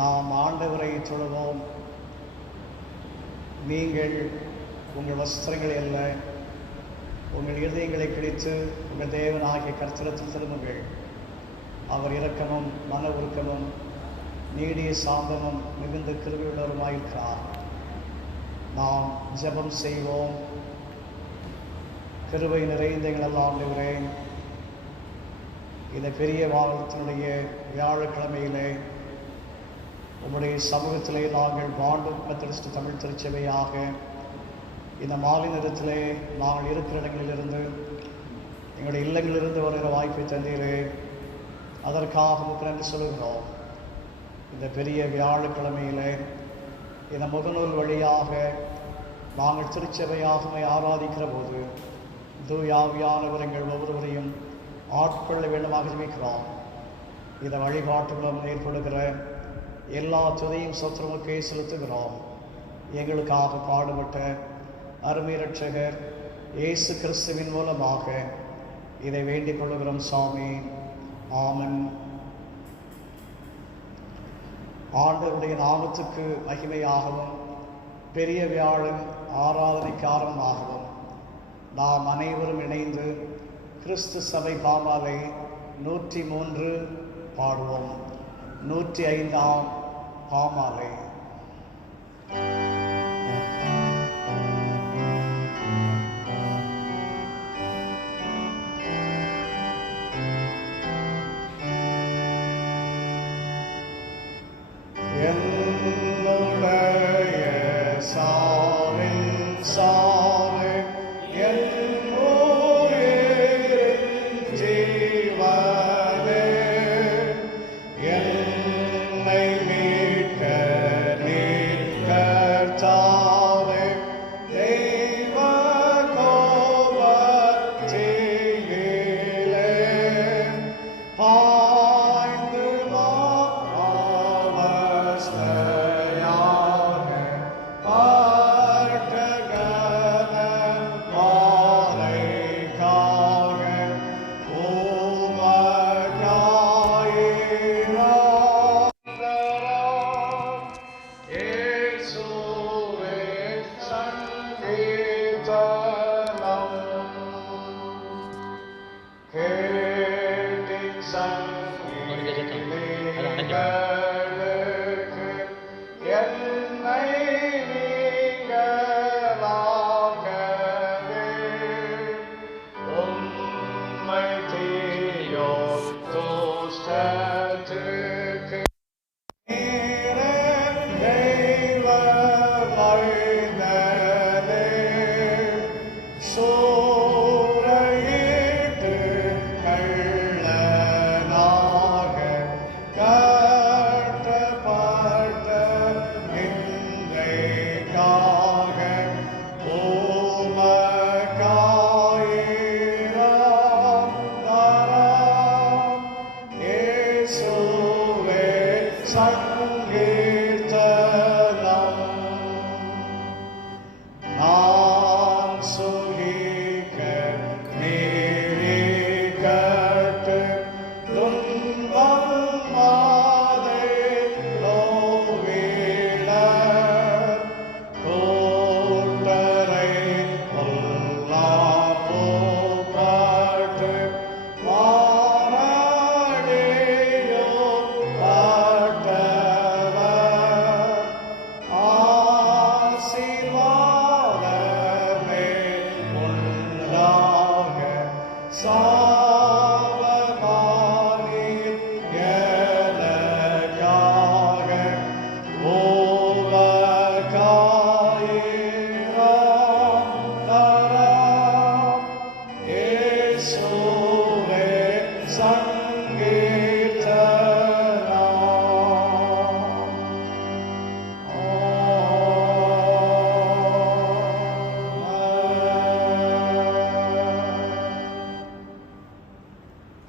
நாம் ஆண்டவரை தொழுவோம். நீங்கள் உங்கள் வஸ்திரங்களை அல்ல, உங்கள் இருதயங்களை கிழித்து உங்கள் தேவனாகிய கர்த்தரிடத்தில் திரும்புங்கள். அவர் இரக்கமும் மன உருக்கமும் நீடிய சாந்தமும் மிகுந்த கிருபையுள்ளவருமாயிருக்கிறார். நாம் ஜெபம் செய்வோம். கிருபை நிறைந்த எங்கள் ஆண்டவரே, இந்த பெரிய வாரத்தினுடைய வியாழக்கிழமையிலே உம்முடைய சமூகத்திலே நாங்கள் வாண்டும் மெத்தடிஸ்ட் தமிழ் திருச்சபையாக இந்த மாலை நேரத்திலே நாங்கள் இருக்கிற இடங்களிலிருந்து எங்களுடைய இல்லங்களிலிருந்து வருகிற வாய்ப்பை தந்தீரே, அதற்காக நன்றி சொல்கிறோம். இந்த பெரிய வியாழக்கிழமையிலே இந்த முகநூல் வழியாக நாங்கள் திருச்சபையாகவே ஆராதிக்கிற போது தூயாவியானவர் எங்கள் ஒவ்வொருவரையும் ஆட்கொள்ள வேண்டுமாக ஜெபிக்கிறோம். இந்த வழிபாட்டுகளும் ஏற்படுகிற எல்லா துதையும் சொத்திரமுக்கே செலுத்துகிறோம். எங்களுக்காக பாடுபட்ட அருமை இரட்சகர் இயேசு கிறிஸ்துவின் மூலமாக இதை வேண்டிக் கொள்ளுகிறோம் சாமி. ஆமன். ஆண்டவருடைய நாமத்துக்கு மகிமையாகவும் பெரிய வியாழன் ஆராதனைக்கு ஆரம்பமாகவும் நாம் அனைவரும் இணைந்து கிறிஸ்து சபை பாமாலை 103 பாடுவோம். 105ஆம் பாமாலை.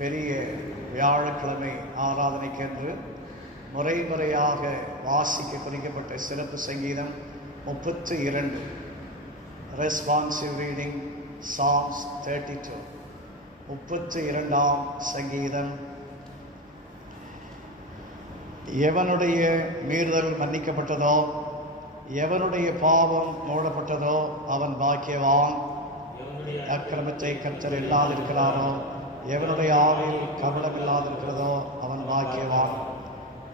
பெரிய வியாழக்கிழமை ஆராதனைக்கென்று முறையாக வாசிக்க குறிக்கப்பட்ட சிறப்பு சங்கீதம் 32. Responsive reading songs 32. 32ஆம் சங்கீதம். எவனுடைய மீறுதல் மன்னிக்கப்பட்டதோ, எவனுடைய பாவம் மூடப்பட்டதோ அவன் பாக்கியவான். அக்கிரமத்தை கர்த்தர் இல்லாதிருக்கிறாரோ, எவனுடைய ஆவில் கவலம் இல்லாதிருக்கிறதோ அவன் பாக்கியவான்.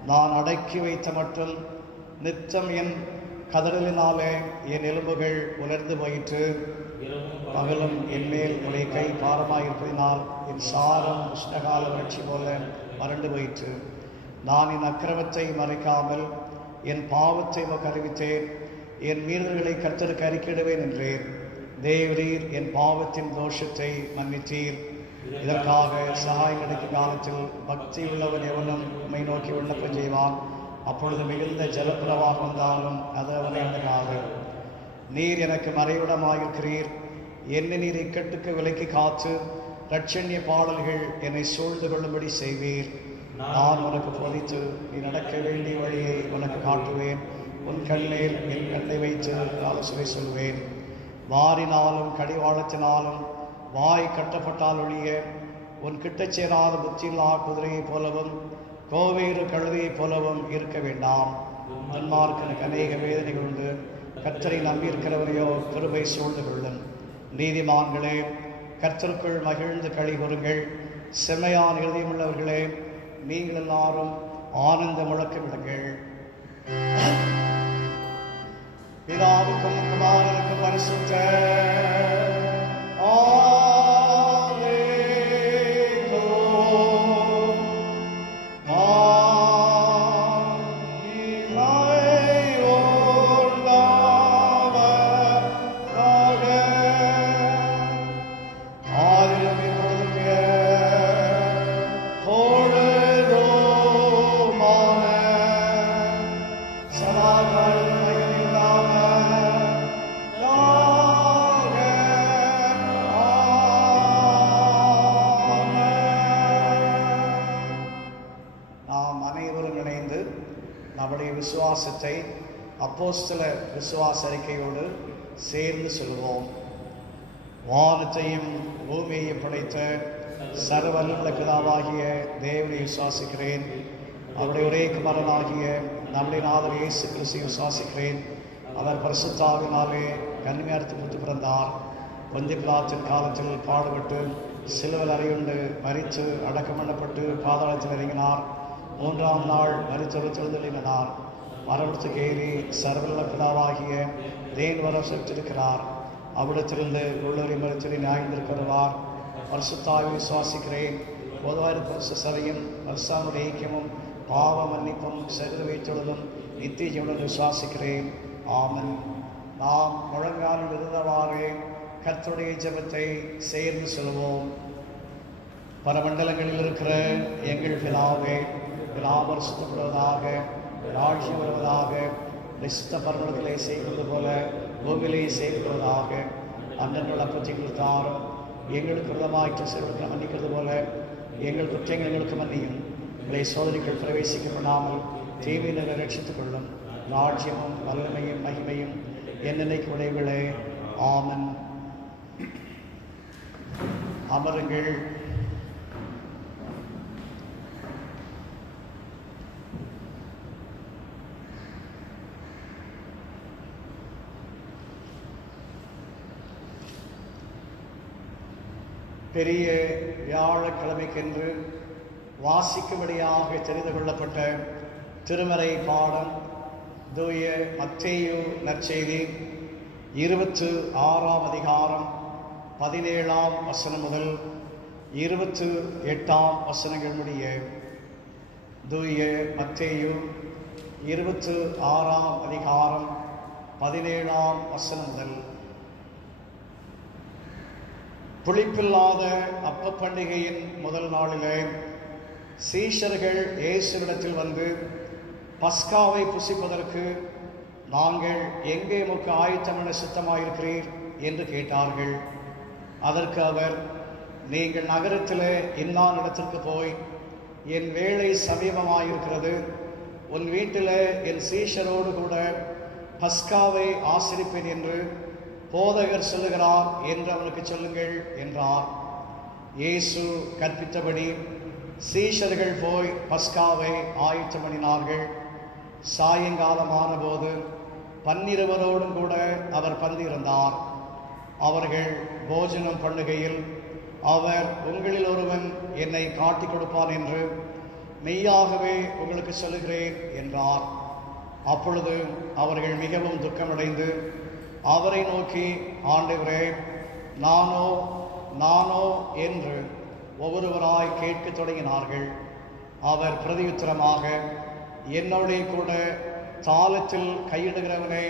நான் அடக்கி வைத்த மட்டும் நித்தம் என் கதறலினாலே என் எலும்புகள் உலர்ந்து போயிற்று. பகலும் என்மேல் உடைய கை பாரமாயிருப்பதினால் என் சாரம் உஷ்ணகால வறட்சி போல வறண்டு போயிற்று. நான் என் அக்கிரமத்தை மறைக்காமல் என் பாவத்தை அறிவித்தேன். என் மீறல்களை கர்த்தருக்கு அறிக்கையிடுவேன் என்றேன். தேவரீர் என் பாவத்தின் தோஷத்தை மன்னித்தீர். இதற்காக சகாயம் கிடைக்கும் காலத்தில் பக்தி உள்ளவன் எவனும் உம்மை நோக்கி விண்ணப்பம் செய்வான். அப்பொழுது மிகுந்த ஜலப்பிரவாகம் வந்தாலும் அது அவனை அணுகாது. நீர் எனக்கு மறைவிடமாயிருக்கிறீர். என்னை நீர் இக்கட்டுக்கு விலைக்கு காத்து இரட்சண்ய பாடல்கள் என்னை சூழ்ந்து கொள்ளும்படி செய்வீர். நான் உனக்கு போதித்து நீ நடக்க வேண்டிய வழியை உனக்கு காட்டுவேன். உன் கண்மேல் என் கண்ணை வைத்து ஆலோசனை சொல்வேன். வாரினாலும் கடிவாளத்தினாலும் வாய் கட்டப்பட்டால் ஒழிய உன் கிட்ட சேராத புத்தியில்லா குதிரையைப் போலவும் கோவேறு கழுதையைப் போலவும் இருக்க வேண்டாம். துன்மார்க்கனுக்கு அநேக வேதனைகள் உண்டு. கர்த்தரை நம்பியிருக்கிறவரையோ கிருபை சூழ்ந்து கொள்ளும். நீதிமான்களே, கர்த்தருக்குள் மகிழ்ந்து களி கூறுங்கள். செம்மையான இருதயமுள்ளவர்களே, நீங்கள் எல்லாரும் ஆனந்த முழக்கமிடுங்கள். பிதாவுக்கும் குமாரனுக்கும் பரிசுத்த விசுவாசத்தை அப்போஸ்தல விசுவாச அறிக்கையோடு சேர்ந்து சொல்வோம். வானத்தையும் பூமியையும் படைத்த சர்வவல்ல பிதாவாகிய தேவனை விசுவாசிக்கிறேன். அவருடைய ஒரே குமாரனாகிய நம்முடைய நாதர் இயேசு கிறிஸ்துவை விசுவாசிக்கிறேன். அவர் பரிசுத்தாவினாலே கன்னியார்த்து பிறந்தார். பொந்திய பிலாத்தின் காலத்தில் பாடுபட்டு சிலுவையில் அறையுண்டு மரித்து அடக்கம் பண்ணப்பட்டு பாதாளத்தில் இறங்கினார். 3ஆம் நாள் மரித்தெழுந்தெழுந்தெழுந்தினார். மரணத்துக்கு ஏறி சர்வவல்ல பிதாவாகிய தேவன் சென்றிருக்கிறார். அவ்விடத்திலிருந்து உள்ளவரை மறுத்தலை நியாயந்திருக்க வருவார். பரிசுத்தாவை விசுவாசிக்கிறேன். பொதுவாக பரிசு சபையும் பரிசுத்தாவினுடைய ஐக்கியமும் பாவ மன்னிப்பும் சரீர வைத்தொழுதும் நித்திய ஜீவனும் விசுவாசிக்கிறேன். ஆமன். நாம் முழங்காலில் இருந்தவாறு கர்த்தருடைய ஜெபத்தை சேர்ந்து சொல்வோம். பரமண்டலங்களில் இருக்கிற எங்கள் பிதாவே, பிதாவர் சுத்தப்படுவதாக, ராட்சியம் வருவதாக, நிஷ்ட பரமண்டலத்திலே செய்வது போல பூமியிலே செய்வதாக. அன்றங்கள் அப்பத்தை கொடுத்தாரும் எங்களுக்கு விரதமாயிற்று செல்வத்தை மன்னிக்கிறது போல எங்கள் குற்றங்கள் எங்களுக்கு மன்னியும். எங்களை சோதனைகள் பிரவேசிக்கப்படாமல் தீமையினரை ரட்சித்துக் கொள்ளும். ராட்சியமும் வல்லமையும் மகிமையும் என்னென்னைக்கு உடையவர்களே. ஆமன். அமருங்கள். பெரிய வியாழக்கிழமைக்கென்று வாசிக்கும்படியாக தெரிந்து கொள்ளப்பட்ட திருமறை பாடம் தூய மத்தேயு நற்செய்தி 26ஆம் அதிகாரம் 17ஆம் வசனம் முதல் 28ஆம் வசனங்கள் முடிய. தூய மத்தேயு 26ஆம் அதிகாரம் 17ஆம் வசனம் முதல். புளிப்பில்லாத அப்ப பண்டிகையின் முதல் நாளிலே சீஷர்கள் இயேசுவிடத்தில் வந்து, பஸ்காவை புசிப்பதற்கு நாங்கள் எங்கே உமக்கு ஆயத்தமென சித்தமாயிருக்கிறீர் என்று கேட்டார்கள். அதற்கு அவர், நீங்கள் நகரத்திலே இன்னார் இடத்திற்கு போய், என் வேலை சமீபமாயிருக்கிறது, உன் வீட்டிலே என் சீஷரோடு கூட பஸ்காவை ஆசரிப்பேன் என்று போதகர் சொல்லுகிறார் என்று அவனுக்கு சொல்லுங்கள் என்றார். இயேசு கற்பித்தபடி சீஷர்கள் போய் பஸ்காவை ஆயத்தம் பண்ணினார்கள். சாயங்காலமான போது 12 கூட அவர் பந்திருந்தார். அவர்கள் போஜனம் பண்ணுகையில் அவர், உங்களில் ஒருவன் என்னை காட்டிக் கொடுப்பான் என்று மெய்யாகவே உங்களுக்கு சொல்லுகிறேன் என்றார். அப்பொழுது அவர்கள் மிகவும் துக்கமடைந்து அவரை நோக்கி, ஆண்டவரே, நானோ நானோ என்று ஒவ்வொருவராய் கேட்க தொடங்கினார்கள். அவர் பிரதியுத்தரமாக, என்னோட கூட தாளத்தில் கையிடுகிறவனே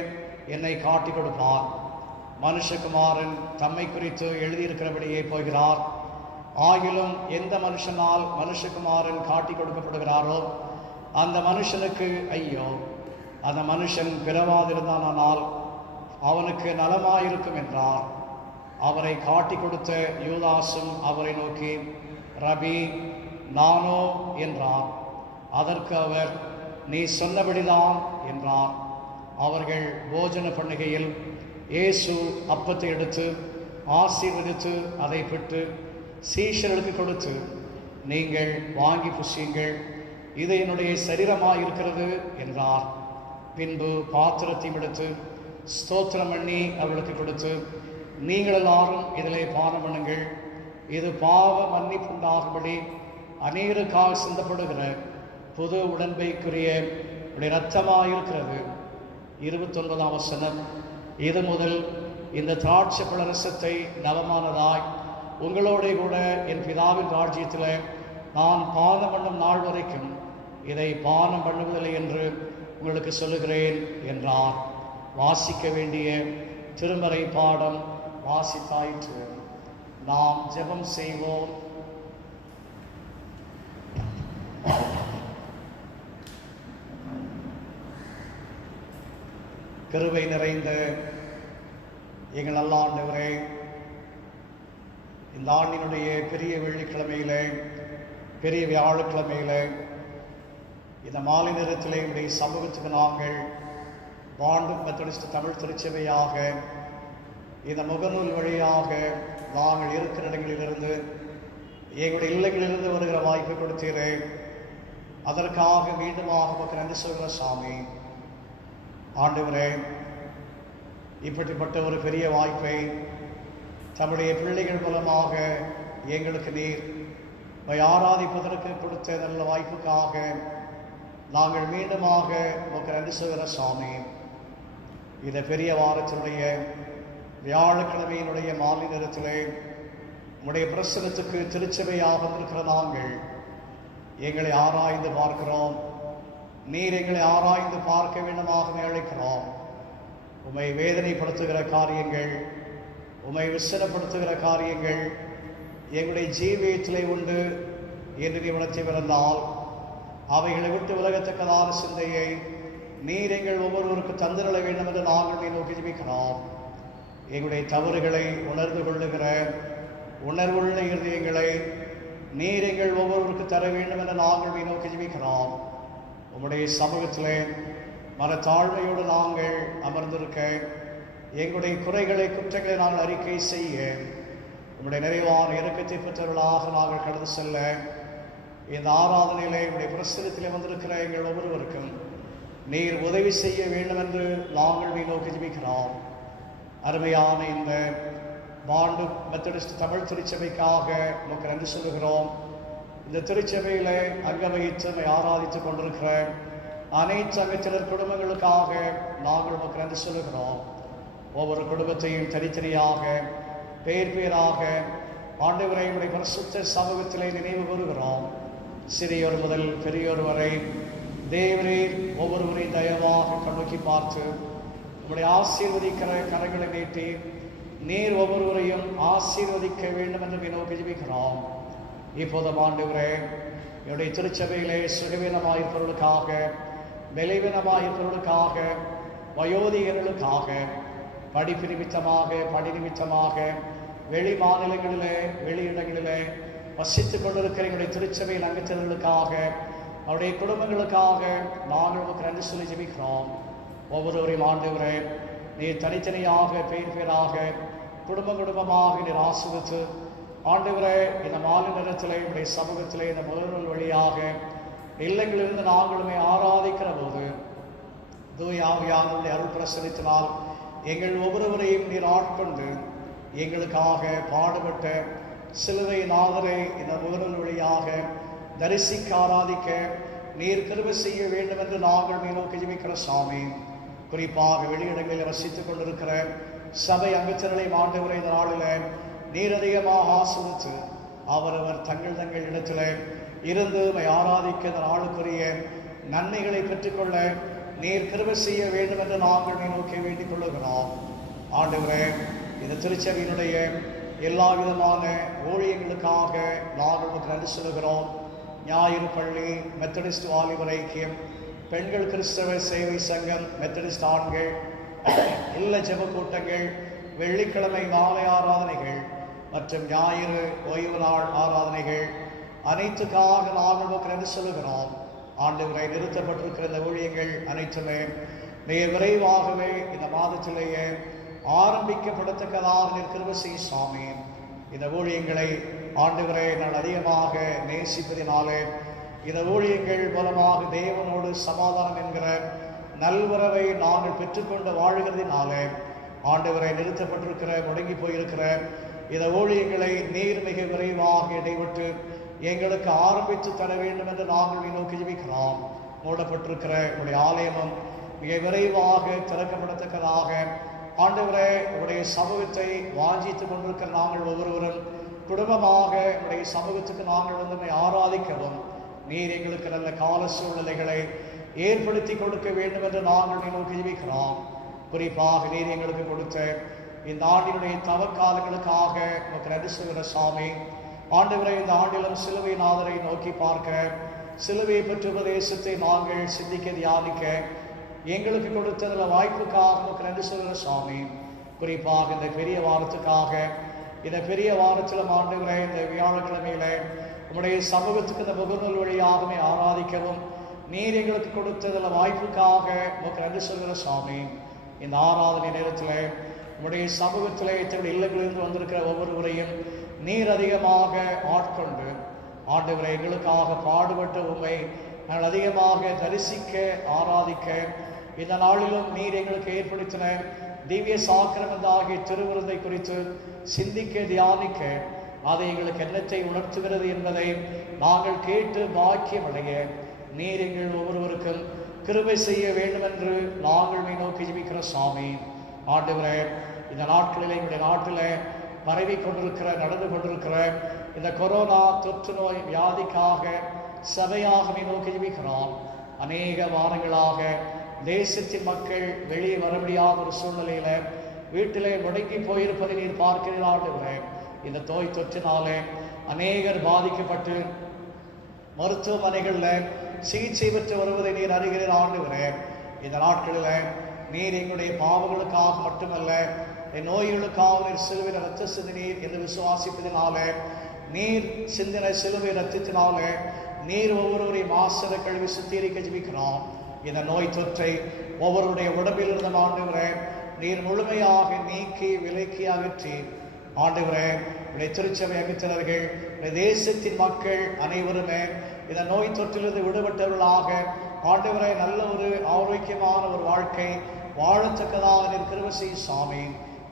என்னை காட்டிக் கொடுப்பார். மனுஷகுமாரன் தம்மை குறித்து எழுதியிருக்கிறபடியே போகிறார். ஆகிலும் எந்த மனுஷனால் மனுஷகுமாரன் காட்டிக் கொடுக்கப்படுகிறாரோ அந்த மனுஷனுக்கு ஐயோ! அந்த மனுஷன் பிறவாதிருந்தானால் அவனுக்கு நலமாயிருக்கும் என்றார். அவரை காட்டிக் கொடுத்த யூதாசும் அவரை நோக்கி, ரபி, நானோ என்றார். அதற்கு அவர், நீ சொன்னபடிதான் என்றார். அவர்கள் போஜன பண்ணுகையில் இயேசு அப்பத்தை எடுத்து ஆசீர்வதித்து அதை பெற்று சீஷர்களுக்கு கொடுத்து, நீங்கள் வாங்கி புசியுங்கள், இது என்னுடைய சரீரமாயிருக்கிறது என்றார். பின்பு பாத்திரத்தையும் எடுத்து ஸ்தோத்திரம் பண்ணி அவர்களுக்கு கொடுத்து, நீங்கள் எல்லாரும் இதிலே பானம் பண்ணுங்கள், இது பாவ மன்னிப்புண்டாகும்படி அநேகருக்காக சிந்தப்படுகிற புது உடன்படிக்கைக்குரிய இரத்தமாயிருக்கிறது. 29ஆம் வசனம். இது முதல் இந்த திராட்சை பழ ரசத்தை நவமானதாய் உங்களோட கூட என் பிதாவின் ராஜ்யத்தில் நான் பானம் பண்ணும் நாள் வரைக்கும் இதை பானம் பண்ணுவதில்லை என்று உங்களுக்கு சொல்லுகிறேன் என்றார். வாசிக்க வேண்டிய திருமறை பாடம் வாசித்தாயிற்று. நாம் ஜெபம் செய்வோம். கிருபை நிறைந்த எங்கள் நல்ல ஆண்டவரே, இந்த ஆண்டினுடைய பெரிய வெள்ளிக்கிழமையிலே, பெரிய வியாழக்கிழமையிலே, இந்த மாலை நேரத்திலே உடைய சமூகத்துக்கு நாங்கள் பாண்டும் மெத்தடிஸ்ட் தமிழ் திருச்சபையாக இந்த முகநூல் வழியாக நாங்கள் இருக்கிற இடங்களிலிருந்து எங்களுடைய இல்லங்களிலிருந்து வருகிற வாய்ப்பை கொடுத்தீரே, அதற்காக மீண்டுமாக மக்கள் நன்றி சொல்கிற சாமி. ஆண்டவரே, இப்படிப்பட்ட ஒரு பெரிய வாய்ப்பை தம்முடைய பிள்ளைகள் மூலமாக எங்களுக்கு நீர் ஆராதிப்பதற்கு கொடுத்த நல்ல வாய்ப்புக்காக நாங்கள் மீண்டுமாக மக்கள் நன்றி சொல்கிற சாமி. இந்த பெரிய வாரத்தினுடைய வியாழக்கிழமையினுடைய மாலை நேரத்திலே உம்முடைய பிரசனத்துக்கு திருச்சபையாக வந்திருக்கிற நாங்கள் எங்களை ஆராய்ந்து பார்க்கிறோம். நீர் எங்களை ஆராய்ந்து பார்க்க வேண்டுமாக அழைக்கிறோம். உம்மை வேதனைப்படுத்துகிற காரியங்கள், உம்மை விசனப்படுத்துகிற காரியங்கள் எங்களுடைய ஜீவியத்திலே உண்டு என்று நீ உணர்த்தி பிறந்தால் அவைகளை விட்டு விலகத்தக்கதான சிந்தையை நீர் எங்கள் ஒவ்வொருவருக்கு தந்திரள வேண்டும் என்று நாங்கள் நீ நோக்கி ஜெபிக்கிறோம். எங்களுடைய தவறுகளை உணர்ந்து கொள்ளுகிற உணர்வுள்ள இருதயங்களை நீர் எங்கள் ஒவ்வொருவருக்கு தர வேண்டும் என்று நாங்கள் நீ நோக்கி ஜெபிக்கிறோம். உம்முடைய சமூகத்திலே மனத்தாழ்மையோடு நாங்கள் அமர்ந்திருக்க, எங்களுடைய குறைகளை குற்றங்களை நாங்கள் அறிக்கை செய்ய, உம்முடைய நிறைவான இரக்கத்தை பெற்றவர்களாக நாங்கள் கடந்து செல்ல, இந்த ஆராதனையிலே உடைய பிரசனத்திலே வந்திருக்கிற எங்கள் ஒவ்வொருவருக்கும் நீர் உதவி செய்ய வேண்டும் என்று நாங்கள் நீ நோக்கி ஜெபிக்கிறோம். அருமையான இந்த பாண்டு மெத்தடிஸ்ட் தமிழ் திருச்சபைக்காக நமக்கு நன்றி சொல்லுகிறோம். இந்த திருச்சபையில் அங்க வகித்து ஆராதித்துக் கொண்டிருக்கிற அனைத்து அங்கத்தினர் குடும்பங்களுக்காக நாங்கள் நமக்கு நன்றி சொல்லுகிறோம். ஒவ்வொரு குடும்பத்தையும் தனித்தனியாக பேர் பேராக ஆண்டவரை உடைய பரிசுத்த சமூகத்திலே நினைவு கூறுகிறோம். சிறியோர் முதல் பெரியோர் வரை தேவரீர் ஒவ்வொருவரையும் தயவாக கண்ணோக்கி பார்த்து உங்களுடைய ஆசீர்வதிக்கிற கரங்களை நீட்டி நீர் ஒவ்வொருவரையும் ஆசீர்வதிக்க வேண்டும் என்று நோக்கி ஜெபிக்கிறோம். இப்போது ஆண்டவரே, என்னுடைய திருச்சபையிலே சுகவீனமாயிருப்பவர்களுக்காக, பலவீனமாயிருப்பவர்களுக்காக, வயோதிகர்களுக்காக, படிப்பு நிமித்தமாக, பணி நிமித்தமாக, வெளி மாநிலங்களிலே, வெளியிடங்களிலே வசித்துக் கொண்டிருக்கிற எங்களுடைய திருச்சபையின் அங்கத்தினர்களுக்காக, அவருடைய குடும்பங்களுக்காக நாங்கள் உங்களுக்கு நன்றி சொல்லி ஜெபிக்கிறோம். ஒவ்வொருவரையும் ஆண்டவரே, நீர் தனித்தனியாக பேர் பேராக குடும்பமாக நீர் ஆசீர்வதித்து ஆண்டவரே, இந்த மாலை நேரத்திலே உடைய சமூகத்திலே இந்த முதல்வர் வழியாக இல்லங்களிலிருந்து நாங்களுமே ஆராதிக்கிற போது தூய ஆவியானவருடைய அருள் பிரசரித்தினால் எங்கள் ஒவ்வொருவரையும் நீர் ஆட்கொண்டு எங்களுக்காக பாடுபட்ட சிலுவை நாதரை இந்த முதல்வர் வழியாக தரிசிக்க ஆராதிக்க நீர் கிருபை செய்ய வேண்டும் என்று நாங்கள் மீ நோக்கி ஜெபிக்கிற சாமி. குறிப்பாக வெளியிடங்களில் வசித்துக் கொண்டிருக்கிற சபை அங்கத்தினரை ஆண்டவரை இந்த நாளில் நீர் அதிகமாக ஆசிரித்து அவரவர் தங்கள் இடத்துல இருந்து ஆராதிக்க இந்த நாளுக்குரிய நன்மைகளை பெற்றுக்கொள்ள நீர் கிருபை செய்ய வேண்டும் என்று நாங்கள் மீ நோக்கி வேண்டிக் கொள்ளுகிறோம். ஆண்டவரே, இந்த திருச்சபையினுடைய எல்லா விதமான ஊழியங்களுக்காக நாங்கள் நன்றி சொல்லுகிறோம். ஞாயிறு பள்ளி, மெத்தடிஸ்ட் வாலிபர் ஐக்கியம், பெண்கள் கிறிஸ்தவ சேவை சங்கம், மெத்தடிஸ்ட் ஆண்கள், இல்ல ஜெப கூட்டங்கள், வெள்ளிக்கிழமை மாலை ஆராதனைகள் மற்றும் ஞாயிறு ஓய்வு நாள் ஆராதனைகள் அனைத்துக்காக நாங்கள் நன்றி சொல்லுகிறோம். ஆண்டவரை நிறுத்தப்பட்டிருக்கிற இந்த ஊழியங்கள் அனைத்துமே மிக விரைவாகவே இந்த மாதத்திலேயே ஆரம்பிக்கப்படத்தக்கதாக கிருபை செய்யும் சாமி. இந்த ஊழியங்களை ஆண்டவரை நான் அதிகமாக நேசிப்பதினாலே இந்த ஊழியங்கள் மூலமாக தேவனோடு சமாதானம் என்கிற நல்வரவை நாங்கள் பெற்றுக்கொண்டு வாழ்கிறதினாலே ஆண்டவரை நிறுத்தப்பட்டிருக்கிற முடங்கி போயிருக்கிற இந்த ஊழியங்களை நீர் மிக விரைவாக இடைவிட்டு எங்களுக்கு ஆரம்பித்து தர வேண்டும் என்று நாங்கள் நோக்கி ஜெபிக்கிறோம். மூடப்பட்டிருக்கிற உடைய ஆலயமும் மிக விரைவாக திறக்கப்படத்தக்கதாக ஆண்டவரே, உடைய சமூகத்தை வாஞ்சித்துக் கொண்டிருக்கிற நாங்கள் ஒவ்வொருவரும் குடும்பமாக உடைய சமூகத்துக்கு நாங்கள் வந்து ஆராதிக்கவும் நீர் எங்களுக்கு நல்ல கால சூழ்நிலைகளை ஏற்படுத்தி கொடுக்க வேண்டும் என்று நாங்கள் நோக்கி ஜெபிக்கிறோம். குறிப்பாக நீர் எங்களுக்கு கொடுத்த இந்த ஆண்டினுடைய தவக்காலங்களுக்காக நமக்கு நன்றி சொல்கிற சாமி. ஆண்டவரை, இந்த ஆண்டிலும் சிலுவை நாதரை நோக்கி பார்க்க, சிலுவை பெற்ற உபதேசத்தை நாங்கள் சிந்திக்க தியானிக்க எங்களுக்கு கொடுத்த வாய்ப்புக்காக நமக்கு நன்றி சொல்கிற சாமி. குறிப்பாக இந்த பெரிய வாரத்துக்காக, இந்த பெரிய வாரத்திலும் ஆண்டவரை இந்த வியாழக்கிழமையில உங்களுடைய சமூகத்துக்கு இந்த முகநூல் வழியாகவே ஆராதிக்கவும் நீர் எங்களுக்கு கொடுத்த வாய்ப்புக்காக நமக்கு நன்றி சொல்கிற சாமி. இந்த ஆராதனை நேரத்தில் உங்களுடைய சமூகத்தில் தன்னுடைய இல்லங்களிலிருந்து வந்திருக்கிற ஒவ்வொருவரையும் நீர் அதிகமாக ஆட்கொண்டு ஆண்டவரை எங்களுக்காக பாடுபட்ட உண்மை நாங்கள் அதிகமாக தரிசிக்க ஆராதிக்க இந்த நாளிலும் நீர் எங்களுக்கு ஏற்படுத்தின திவ்ய சாக்கிரமம் ஆகிய திருவிருந்தை குறித்து சிந்திக்க தியானிக்க அதை எங்களுக்கு என்னத்தை உணர்த்துகிறது என்பதை நாங்கள் கேட்டு பாக்கியம் அடைய நீர் எங்கள் ஒவ்வொருவருக்கும் கிருபை செய்ய வேண்டும் என்று நாங்கள் நோக்கி ஜெபிக்கிற சாமி. ஆண்டவரே, இந்த நாட்களில் எங்களுடைய நாட்டில் பரவி கொண்டிருக்கிற நடந்து கொண்டிருக்கிற இந்த கொரோனா தொற்று நோய் வியாதிக்காக சபையாக நோக்கி ஜெபிக்கிறோம். அநேக வாரங்களாக தேசத்தின் மக்கள் வெளியே வர முடியாத ஒரு சூழ்நிலையில வீட்டிலே முடங்கி போயிருப்பதை நீர் பார்க்கிறீர்களே. இந்த நோய் தொற்றினாலே அநேகர் பாதிக்கப்பட்டு மருத்துவமனைகளில் சிகிச்சை பெற்று வருவதை நீர் அறிகிறீர் ஆண்டவரே. இந்த நாட்களில் நீர் எங்களுடைய பாவங்களுக்காக மட்டுமல்ல, என் நோய்களுக்காக நீர் சிலுவை ரத்த சிந்தினீர் என்று விசுவாசிப்பதினால, நீர் சிந்தின சிலுவை ரத்தத்தினால நீர் ஒவ்வொருவரையும் ஆசிர கல்வி சுத்திகரிக்க ஜெபிக்கிறோம். இந்த நோய் தொற்றை ஒவ்வொருடைய உடம்பில் இருந்த ஆண்டவரே நீர் முழுமையாக நீக்கி விலக்கி அகற்றி ஆண்டவரே, உடைய திருச்சபை அங்கத்தினர்கள், தேசத்தின் மக்கள் அனைவருமே இந்த நோய் தொற்றிலிருந்து விடுபட்டவர்களாக ஆண்டவரே நல்ல ஒரு ஆரோக்கியமான ஒரு வாழ்க்கை வாழத்தக்கதாக நீர் கிருபை செய்யும் சாமி.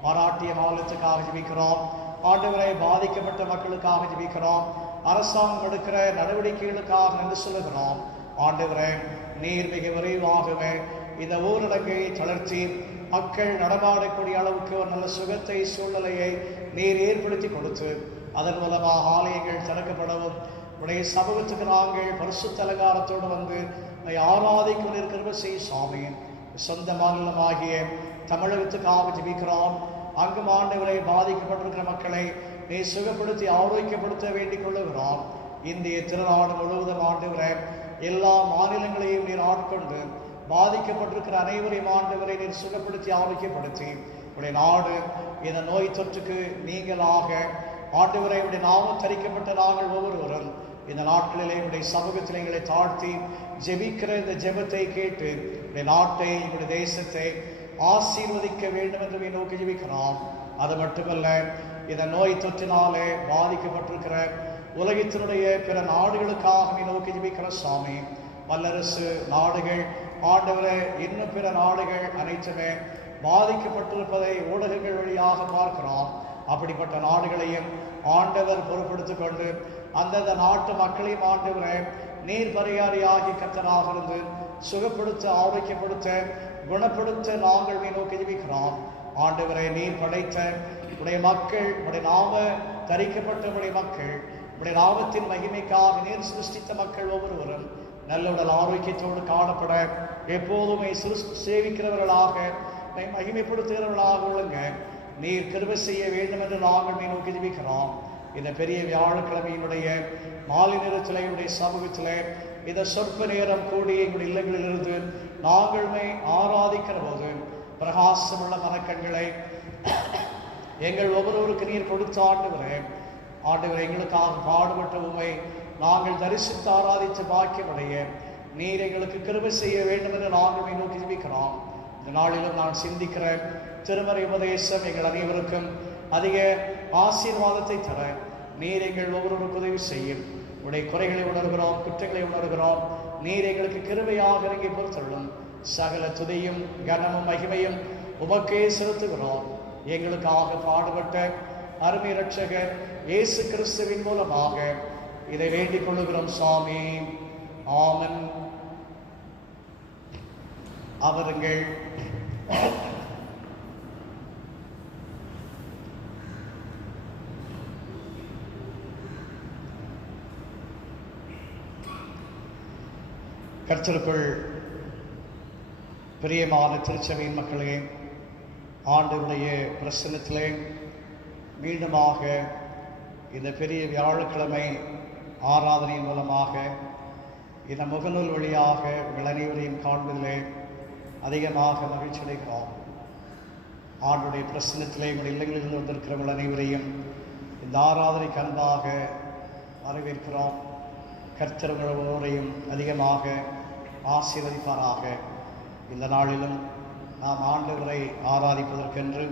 பாராட்டிய மாநிலத்துக்காக ஜெபிக்கிறோம். ஆண்டவரை பாதிக்கப்பட்ட மக்களுக்காக ஜெபிக்கிறோம். அரசாங்கம் எடுக்கிற நடவடிக்கைகளுக்காக நன்றி சொல்லுகிறோம். ஆண்டவரே, நீர் மிக விரைவாகவே இந்த ஊரடங்கை தளர்த்தி மக்கள் நடமாடக்கூடிய அளவுக்கு ஒரு நல்ல சுகத்தை சூழ்நிலையை நீர் ஏற்படுத்தி கொடுத்து அதன் மூலமாக ஆலயங்கள் திறக்கப்படவும் உடைய சமூகத்துக்கு நாங்கள் பரிசுத்த அலங்காரத்தோடு வந்து ஆராதிக்க கிருபை செய்யும் சாமி. சொந்த மாநிலமாகிய தமிழகத்துக்காக ஜெபிக்கிறோம். அங்கு ஆண்டவரை பாதிக்கப்பட்டிருக்கிற மக்களை நீ சுகப்படுத்தி ஆரோக்கியப்படுத்த வேண்டிக் கொள்ளுகிறோம். இந்திய திருநாடு முழுவதும் ஆண்டவரை எல்லா மாநிலங்களையும் நீர் ஆட்கொண்டு பாதிக்கப்பட்டிருக்கிற அனைவரையும் ஆண்டவரை நீர் சுகப்படுத்தி ஆரோக்கியப்படுத்தி உடைய நாடு இந்த நோய் தொற்றுக்கு நீங்களாக ஆண்டவரை உடைய நாமம் தரிக்கப்பட்ட நாங்கள் ஒவ்வொருவரும் இந்த நாட்களிலே உடைய சமூகத்தில் எங்களை தாழ்த்தி ஜெபிக்கிற இந்த ஜெபத்தை கேட்டு உடைய நாட்டை எங்களுடைய தேசத்தை ஆசீர்வதிக்க வேண்டும் என்று நோக்கி ஜெபிக்கிறோம். அது மட்டுமல்ல, இந்த நோய் தொற்றினாலே பாதிக்கப்பட்டிருக்கிற உலகத்தினுடைய பிற நாடுகளுக்காக நோக்கி ஜெபிக்கிற சாமி. வல்லரசு நாடுகள் ஆண்டவரே, இன்னும் பிற நாடுகள் அனைத்துமே பாதிக்கப்பட்டிருப்பதை ஊடகங்கள் வழியாக பார்க்கிறோம். அப்படிப்பட்ட நாடுகளையும் ஆண்டவர் பொறுப்படுத்திக் கொண்டு அந்தந்த நாட்டு மக்களையும் ஆண்டவரை நீர் பரிகாரியாகி கர்த்தராக இருந்து சுகப்படுத்த, ஆரோக்கியப்படுத்த, குணப்படுத்த நாங்கள் நோக்கி ஜெபிக்கிறோம். ஆண்டவரை நீர் படைத்த உடைய மக்கள், உடைய நாம தரிக்கப்பட்ட உடைய மக்கள், உடைய நாமத்தின் மகிமைக்காக நீர் சிருஷ்டித்த மக்கள் ஒவ்வொருவரும் நல்ல உடல் ஆரோக்கியத்தோடு காணப்பட எப்போதுமே சேவிக்கிறவர்களாக, மகிமைப்படுத்துகிறவர்களாக உள்ளங்க நீர் கிருபை செய்ய வேண்டும் என்று நாங்கள் நோக்கி ஜெபிக்கிறோம். இந்த பெரிய வியாழக்கிழமையினுடைய மாலை நேரத்திலே உடைய சமூகத்திலே இந்த சொற்ப நேரம் கூடி எங்களுடைய இல்லங்களிலிருந்து நாங்களுமே ஆராதிக்கிற போது பிரகாசமுள்ள மனக்கண்களை எங்கள் ஒவ்வொருவருக்கு நீர் கொடுத்து ஆண்டவரே எங்களுக்காக பாடுபட்ட உம்மை நாங்கள் தரிசித்து ஆராதித்து பாக்கியமுடைய நீர் எங்களுக்கு கிருபை செய்ய வேண்டும் என்று நாங்கள் நோக்கி ஜெபிக்கிறோம். இந்த நாளிலும் நான் சிந்திக்கிற திருமறை உபதேசம் எங்கள் அனைவருக்கும் அதிக ஆசீர்வாதத்தை தர நீர் எங்கள் ஒவ்வொருவருக்கு உதவி செய்யும். உடைய குறைகளை உணர்கிறோம், குற்றங்களை உணர்கிறோம். நீர் எங்களுக்கு கிருபையாக இறங்கி பொறுத்தள்ளும். சகல துதியும் கனமும் மகிமையும் உமக்கே செலுத்துகிறோம். எங்களுக்காக பாடுபட்ட அருமை இரட்சகர் இயேசு கிறிஸ்துவின் மூலமாக இதை வேண்டிக் கொள்ளுகிறோம் சாமி. ஆமென். அவர்கள் கர்த்தருக்குள் பிரியமான திருச்சபையின் மக்களே, ஆண்டவருடைய பிரசன்னத்திலே மீண்டுமாக இந்த பெரிய வியாழக்கிழமை ஆராதனையின் மூலமாக இந்த முகநூல் வழியாக உங்கள் அனைவரையும் காண்பதிலே அதிகமாக மகிழ்ச்சி அடைகிறோம். ஆண்டுடைய பிரசன்னத்திலே உங்கள் இல்லங்களிலிருந்து வந்திருக்கிறவர்கள் அனைவரையும் இந்த ஆராதனைக்கு அன்பாக வரவேற்கிறோம். கர்த்தர்களோரையும் அதிகமாக ஆசீர்வதிப்பாராக. இந்த நாளிலும் நாம் ஆண்டவரை ஆராதிப்பதற்கென்று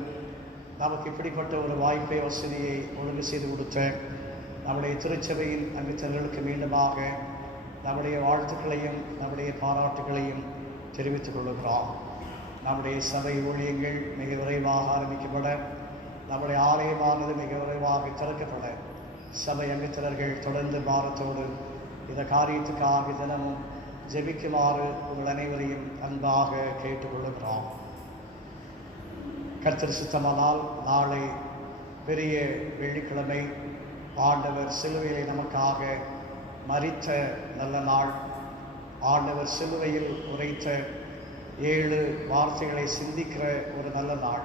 நமக்கு இப்படிப்பட்ட ஒரு வாய்ப்பை, வசதியை ஒழுங்கு செய்து கொடுத்த நம்முடைய திருச்சபையின் அங்கத்தினர்களுக்கு மீண்டுமாக நம்முடைய வாழ்த்துக்களையும் நம்முடைய பாராட்டுகளையும் தெரிவித்துக் கொள்கிறோம். நம்முடைய சபை ஊழியங்கள் மிக விரைவாக ஆரம்பிக்கப்பட, நம்முடைய ஆலயமானது மிக விரைவாக திறக்கப்பட சபை அங்கத்தினர்கள் தொடர்ந்து பாரத்தோடு இந்த காரியத்துக்காக தினமும் ஜெபிக்குமாறு உங்கள் அனைவரையும் அன்பாக கேட்டுக்கொள்கிறோம். கர்த்தர் சித்தமானால் நாளை பெரிய வெள்ளிக்கிழமை ஆண்டவர் சிலுவையை நமக்காக மரித்த நல்ல நாள். ஆண்டவர் சிலுவையில் உரைத்த 7 வார்த்தைகளை சிந்திக்கிற ஒரு நல்ல நாள்.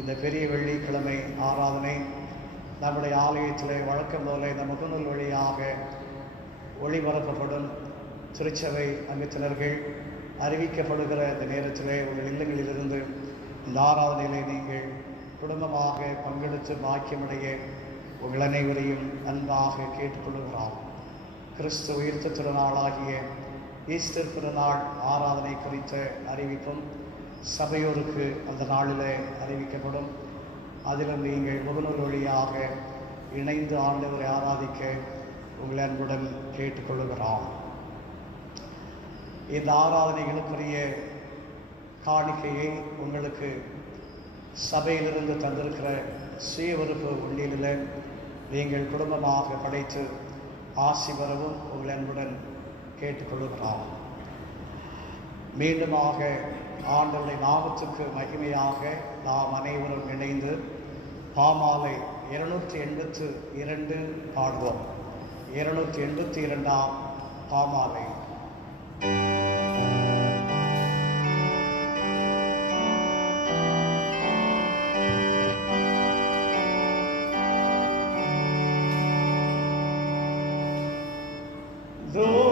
இந்த பெரிய வெள்ளிக்கிழமை ஆராதனை நம்முடைய ஆலயத்தில் வழக்கம் போல இந்த முகநூல் வழியாக ஒளிபரப்பப்படும். திருச்சபை அங்கத்தினர்கள் அறிவிக்கப்படுகிற இந்த நேரத்திலே உங்கள் இல்லங்களிலிருந்து இந்த ஆராதனையிலே நீங்கள் குடும்பமாக பங்கெடுத்து பாக்கியமடைய உங்கள் அனைவரையும் அன்பாக கேட்டுக்கொள்கிறோம். கிறிஸ்து உயிர்த்த திருநாளாகிய ஈஸ்டர் திருநாள் ஆராதனை குறித்த அறிவிப்பும் சபையோருக்கு அந்த நாளிலே அறிவிக்கப்படும். அதிலும் நீங்கள் முகநூல் வழியாக இணைந்து ஆண்டவரை ஆராதிக்க உங்கள் அன்புடன் கேட்டுக்கொள்கிறோம். இந்த ஆராதனைகளுக்குரிய காணிக்கையை உங்களுக்கு சபையிலிருந்து தந்திருக்கிற சுய உறுப்பு உண்டியலில் நீங்கள் குடும்பமாக படைத்து ஆசி பெறவும் உங்கள் அன்புடன் கேட்டுக்கொள்கிறோம். மீண்டுமாக ஆண்டவருடைய நாமத்துக்கு மகிமையாக நாம் அனைவரும் இணைந்து பாமாலை 282 பாடுவோம். 282ஆம் பாமாலை. So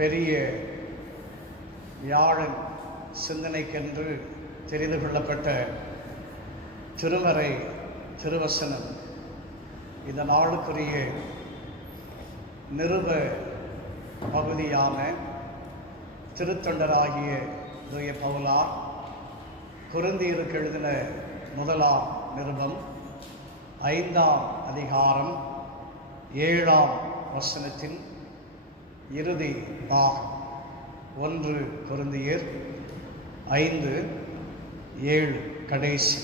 பெரிய வியாழன் சிந்தனைக்கென்று தெரிந்து கொள்ளப்பட்ட திருமறை திருவசனம் இந்த நாளுக்குரிய நிருப பகுதியான திருத்தொண்டராகிய தூய பவுலார் கொரிந்தியருக்கு எழுதின முதலாம் நிருபம் 5ஆம் அதிகாரம் 7ஆம் வசனத்தின் இறுதி பாகம். 1 கொரிந்தியர் 5:7 கடைசி.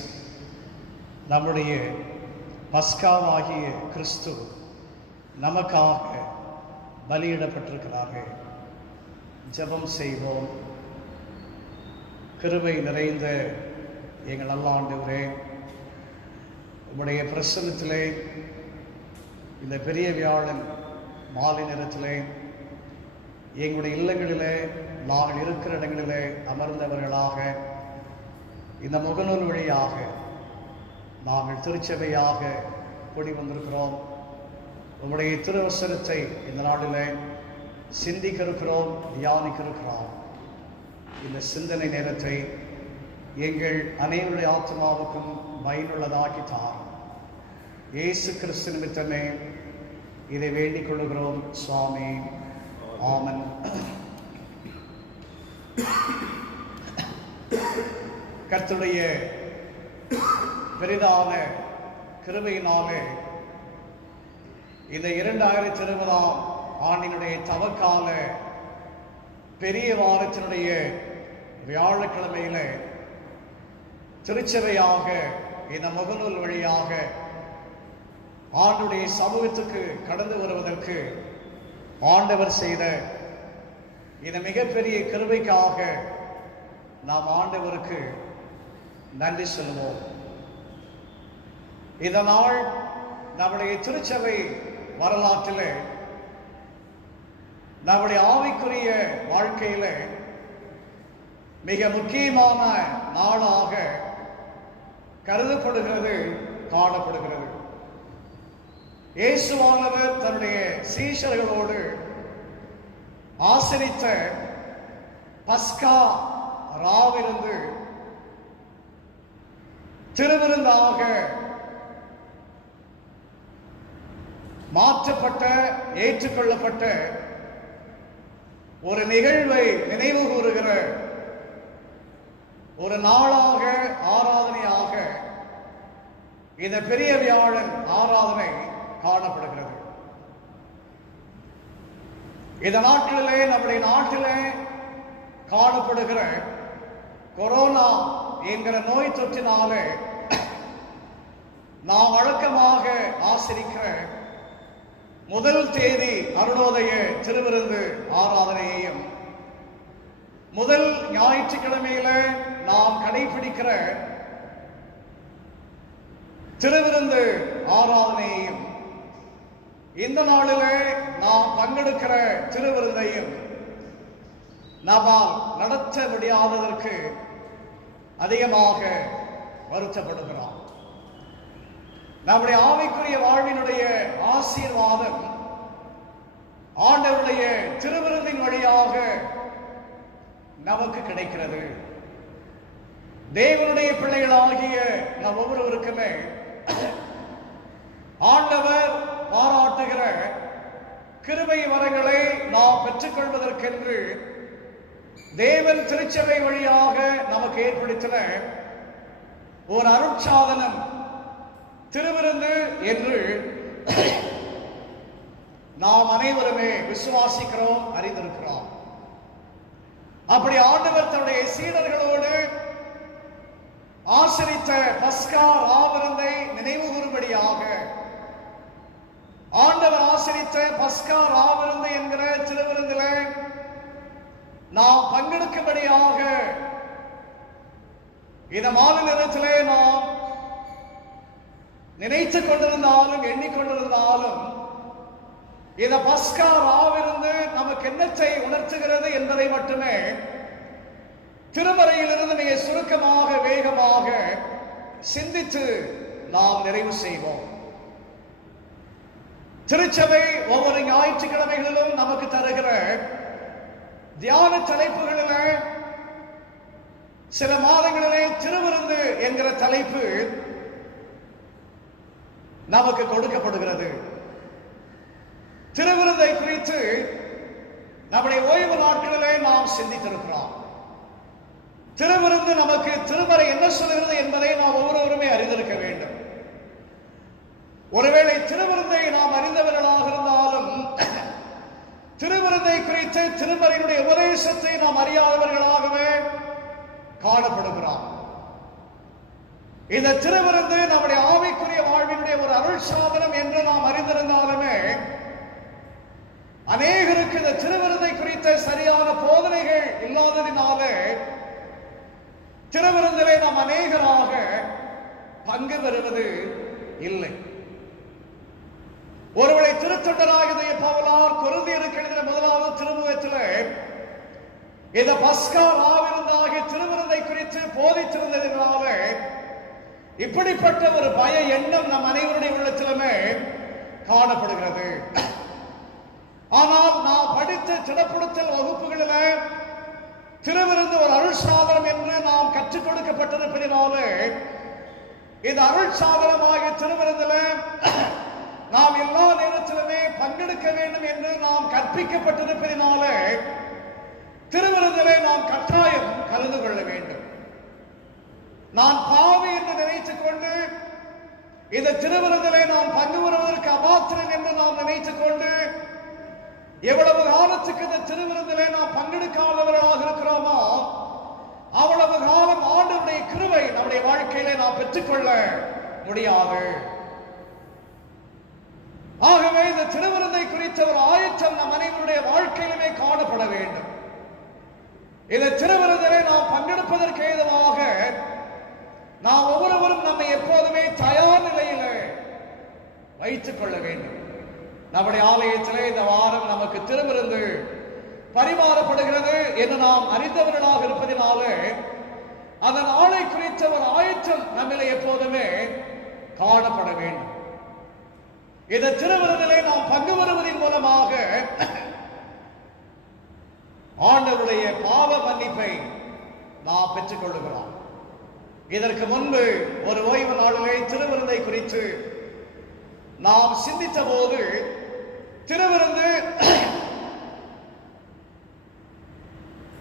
நம்முடைய பஸ்காவாகிய கிறிஸ்து நமக்காக பலியிடப்பட்டிருக்கிறார்கள். ஜெபம் செய்வோம். கிருபை நிறைந்த எங்கள் நல்ல ஆண்டவரே, உம்முடைய பிரசன்னத்திலே இந்த பெரிய வியாழன் மாலை நேரத்திலே எங்களுடைய இல்லங்களிலே நாங்கள் இருக்கிற இடங்களிலே அமர்ந்தவர்களாக இந்த முகநூல் வழியாக நாங்கள் திருச்சபையாக கூடி வந்திருக்கிறோம். உங்களுடைய திருவசனத்தை இந்த நாளிலே சிந்திக்க இருக்கிறோம், தியானிக்க இருக்கிறோம். இந்த சிந்தனை நேரத்தை எங்கள் அனைவருடைய ஆத்மாவுக்கும் பயனுள்ளதாக்கி தாரும். இயேசு கிறிஸ்து நிமித்தமே இதை வேண்டிக் கொள்கிறோம் சுவாமி. ஆமென். கர்த்தருடைய பெரிதான கிருபையினாலே இந்த 2020ஆம் ஆண்டினுடைய தவக்கால பெரிய வாரத்தினுடைய வியாழக்கிழமையில திருச்சபையாக இந்த முகநூல் வழியாக ஆண்டுடைய சமூகத்துக்கு கடந்து வருவதற்கு ஆண்டவர் செய்த இந்த மிகப்பெரிய கிருபைக்காக நாம் ஆண்டவருக்கு நன்றி சொல்லுவோம். இந்த நாள் நம்முடைய திருச்சபை வரலாற்றில் நம்முடைய ஆவிக்குரிய வாழ்க்கையில மிக முக்கியமான நாளாக கருதப்படுகிறது, காணப்படுகிறது. இயேசுவானவர் தன்னுடைய சீஷர்களோடு ஆசரித்த பஸ்கா ராவிருந்து திருவிருந்தாக மாற்றப்பட்ட, ஏற்றுக்கொள்ளப்பட்ட ஒரு நிகழ்வை நினைவு கூறுகிற ஒரு நாளாக, ஆராதனையாக இந்த பெரிய வியாழன் ஆராதனை காணப்படுகிறது. இந்த நாட்களிலே, நம்முடைய நாட்டிலே காணப்படுகிற கொரோனா என்கிற நோய் தொற்றினாலே நாம் வழக்கமாக ஆசரிக்கிற முதல் தேதி அருணோதய திருவிருந்து ஆராதனையையும், முதல் ஞாயிற்றுக்கிழமையில நாம் கடைபிடிக்கிற திருவிருந்து ஆராதனையையும், இந்த நாளிலே நாம் பங்கெடுக்கிற திருவிருந்தையும் நம்மால் நடத்த முடியாததற்கு அதிகமாக வருத்தப்படுகிறோம். நம்முடைய ஆவிக்குரிய வாழ்வினுடைய ஆசீர்வாதம் ஆண்டவருடைய திருவிருந்தின் வழியாக நமக்கு கிடைக்கிறது. தேவனுடைய பிள்ளைகளாகிய நம் ஒவ்வொருவருக்குமே ஆண்டவர் பாராட்டுகிற கிருபை வரங்களை நாம் பெற்றுக்கொள்வதற்கென்று தேவன் திருச்சபை வழியாக நமக்கு ஏற்படுத்தின ஒரு அருட்சாதனம் திருவிருந்து என்று நாம் அனைவருமே விசுவாசிக்கிறோம், அறிந்திருக்கிறோம். அப்படி ஆண்டவர் தன்னுடைய சீடர்களோடு ஆசரித்த பஸ்கா ராவிருந்தை நினைவு கூறும்படியாக, ஆண்டவர் ஆசரித்த பஸ்கா ராவிருந்து என்கிற திருவிருந்திலே நாம் பங்கெடுக்கும்படியாக இந்த மாலை நேரத்திலே நாம் நினைத்துக் கொண்டிருந்தாலும், எண்ணிக்கொண்டிருந்தாலும், இந்த பஸ்கா ராவிருந்து நமக்கு என்னத்தை உணர்த்துகிறது என்பதை மட்டுமே திருமறையிலிருந்து மிக சுருக்கமாக, வேகமாக சிந்தித்து நாம் நிறைவு செய்வோம். திருச்சபை ஒவ்வொரு ஞாயிற்றுக்கிழமைகளிலும் நமக்கு தருகிற தியான தலைப்புகளில் சில மாதங்களிலே திருவிருந்து என்கிற தலைப்பு நமக்கு கொடுக்கப்படுகிறது. திருவிருந்தை குறித்து நம்முடைய ஓய்வு நாட்களிலே நாம் சிந்தித்திருக்கிறோம். திருவிருந்து நமக்கு திருமறை என்ன சொல்கிறது என்பதை நாம் ஒவ்வொருவருமே அறிந்திருக்க வேண்டும். ஒருவேளை திருவிருந்தை நாம் அறிந்தவர்களாக இருந்தாலும் திருவிருந்தை குறித்து திருமறையினுடைய உபதேசத்தை நாம் அறியாதவர்களாகவே காணப்படுகிறோம். இந்த திருவிருந்து நம்முடைய ஆவிக்குரிய வாழ்வினுடைய ஒரு அருள் சாதனம் என்று நாம் அறிந்திருந்தாலுமே அநேகருக்கு இந்த திருவிருந்தை குறித்த சரியான போதனைகள் இல்லாததினாலே திருவிருந்திலே நாம் அநேகராக பங்கு பெறுவது இல்லை. ஒருவரை திருத்தொண்டராகிய பவுலார் கொரிந்தியருக்கு எழுதின முதலாவது திருமுகத்திலே இந்த பஸ்கா ராவிருந்தாகிய திருவிருந்தை குறித்து போதித்திருந்ததினாலே இப்படிப்பட்ட ஒரு பய எண்ணம் நம் அனைவருடைய உள்ளத்திலுமே காணப்படுகிறது. ஆனால் நாம் படித்த திடப்படுத்தல் வகுப்புகளிலே திருவிருந்து ஒரு அருள் சாதனம் என்று நாம் கற்றுக் கொடுக்கப்பட்டிருப்பதினாலே இந்த அருள் சாதனமாகிய திருவிருந்திலே நாம் எல்லா நேரத்திலுமே பங்கெடுக்க வேண்டும் என்று நாம் கற்பிக்கப்பட்டிருப்பதினாலே திருவிருந்திலே நாம் கட்டாயம் கலந்து கொள்ள வேண்டும். நான் பாவி என்று நினைத்துக் கொண்டு இந்த திருவிருந்திலே நாம் பங்கு பெறுவதற்கு அபாத்திரன் என்று நாம் நினைத்துக் கொண்டு எவ்வளவு காலத்துக்கு இந்த திருவிருந்திலே நாம் பங்கெடுக்காதவர்களாக இருக்கிறோமோ அவ்வளவு காலம் ஆண்டவருடைய கிருபை நம்முடைய வாழ்க்கையிலே நாம் பெற்றுக்கொள்ள முடியாது. ஆகவே இந்த திருவிருந்தை குறித்த ஒரு ஆயத்தம் நம் அனைவருடைய வாழ்க்கையிலுமே காணப்பட வேண்டும். இந்த திருவிருந்திலே நாம் பங்கெடுப்பதற்கு ஏதுவாக நாம் ஒவ்வொருவரும் நம்மை எப்போதுமே தயார் நிலையிலே வைத்துக் கொள்ள வேண்டும். நம்முடைய ஆலயத்திலே இந்த வாரம் நமக்கு திருவிருந்து பரிமாறப்படுகிறது என்று நாம் அறிந்தவர்களாக இருப்பதினாலே அந்த நாளை குறித்த ஒரு ஆயத்தம் நம்மிலே எப்போதுமே காணப்பட வேண்டும். இந்த திருவிருந்திலே நாம் பங்கு வருவதன் மூலமாக ஆண்டவருடைய பாவ மன்னிப்பை நாம் பெற்றுக் கொள்ளுகிறோம். இதற்கு முன்பு ஒரு ஓய்வு நாளிலே திருவிருந்தை குறித்து நாம் சிந்தித்த போது திருவிருந்து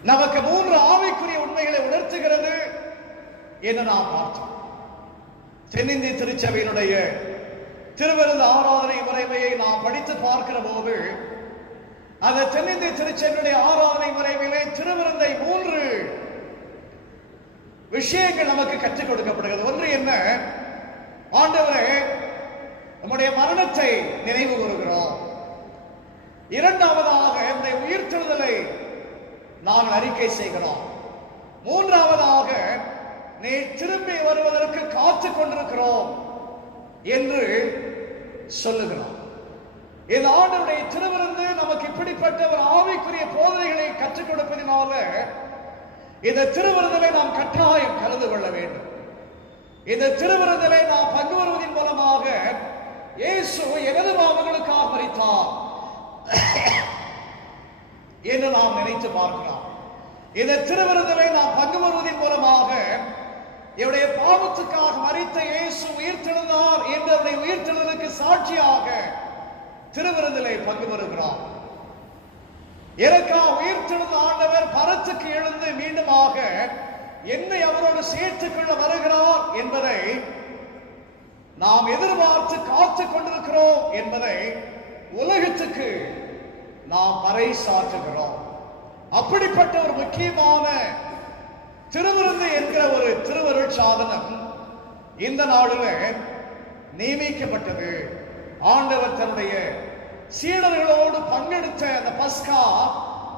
நமக்கு 3 ஆவிக்குரிய உண்மைகளை உணர்த்துகிறது என்று நாம் பார்த்தோம். தென்னிந்திய திருச்சபையினுடைய திருவிருந்து ஆராதனை முறைமையை நாம் படித்து பார்க்கிற போது அந்த தென்னிந்திய திருச்சபையினுடைய ஆராதனை முறைமையிலே திருவிருந்தை 3 விஷயங்கள் நமக்கு கற்றுக் கொடுக்கப்படுகிறது. ஒன்று என்ன? ஆண்டவரே, நம்முடைய மரணத்தை நினைவு கூறுகிறோம். இரண்டாவதாக நம்முடைய உயிர்த்தெழுதலை நாங்கள் அறிக்கை செய்கிறோம். மூன்றாவதாக நீ திரும்பி வருவதற்கு காத்து கொண்டிருக்கிறோம் என்று சொல்லுகிறோம். இந்த ஆண்டவருடைய திருவிருந்து நமக்கு இப்படிப்பட்ட ஒரு ஆவிக்குரிய போதனைகளை கற்றுக் கொடுப்பதனால இந்த திருவிருந்திலே நாம் கட்டாயம் கலந்து கொள்ள வேண்டும். இந்த திருவிருந்திலே நாம் பங்கு வருவதன் மூலமாக இயேசு எனது பாவங்களுக்காக மரித்தார் என்று நாம் நினைத்து பார்க்கிறோம். இந்த திருவிருந்திலே நாம் பங்கு வருவதன் மூலமாக என்னுடைய பாவத்துக்காக மரித்த இயேசு உயிர்த்தெழுந்தார் என்ற உயிர்த்தெழுதலுக்கு சாட்சியாக திருவிருந்திலே பங்கு வருகிறோம். எனக்காக உயிர்த்தெழுந்த ஆண்டவர் பரத்துக்கு எழுந்து மீண்டுமாக என்னை அவரோடு சேர்த்துக் கொள்ள வருகிறார் என்பதை நாம் எதிர்பார்த்து காத்துக் கொண்டிருக்கிறோம் என்பதை உலகத்துக்கு நாம் பறைசாற்றுகிறோம். அப்படிப்பட்ட ஒரு முக்கியமான திருவிருந்து என்கிற ஒரு திருவருள் சாதனம் இந்த நாளில் நியமிக்கப்பட்டது. ஆண்டவர் தன்னுடைய சீடர்களோடு பங்கெடுத்த அந்த பஸ்கா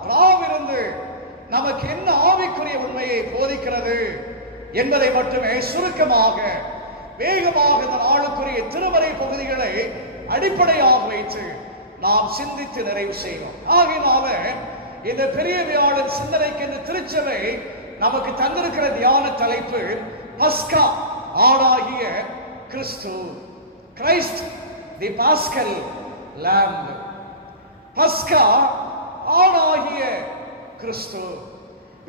ராவிருந்து நமக்கு என்ன ஆவிக்குரிய உண்மையை போதிக்கிறது என்பதை மட்டுமே சுருக்கமாக வேகமாக இந்த நாளுக்குரிய திருமறை பகுதிகளை அடிப்படையாக வைத்து நாம் சிந்தித்து நிறைவு செய்வோம். ஆகையினால இந்த பெரிய வியாழன் சிந்தனைக்கு இந்த திருச்சபை நமக்கு தந்திருக்கிற தியான தலைப்பு பஸ்கா, ஆடாகிய கிறிஸ்து. கிரைஸ்ட் தி பாஸ்கல் lamb. பஸ்கா, ஆடாகிய கிறிஸ்து.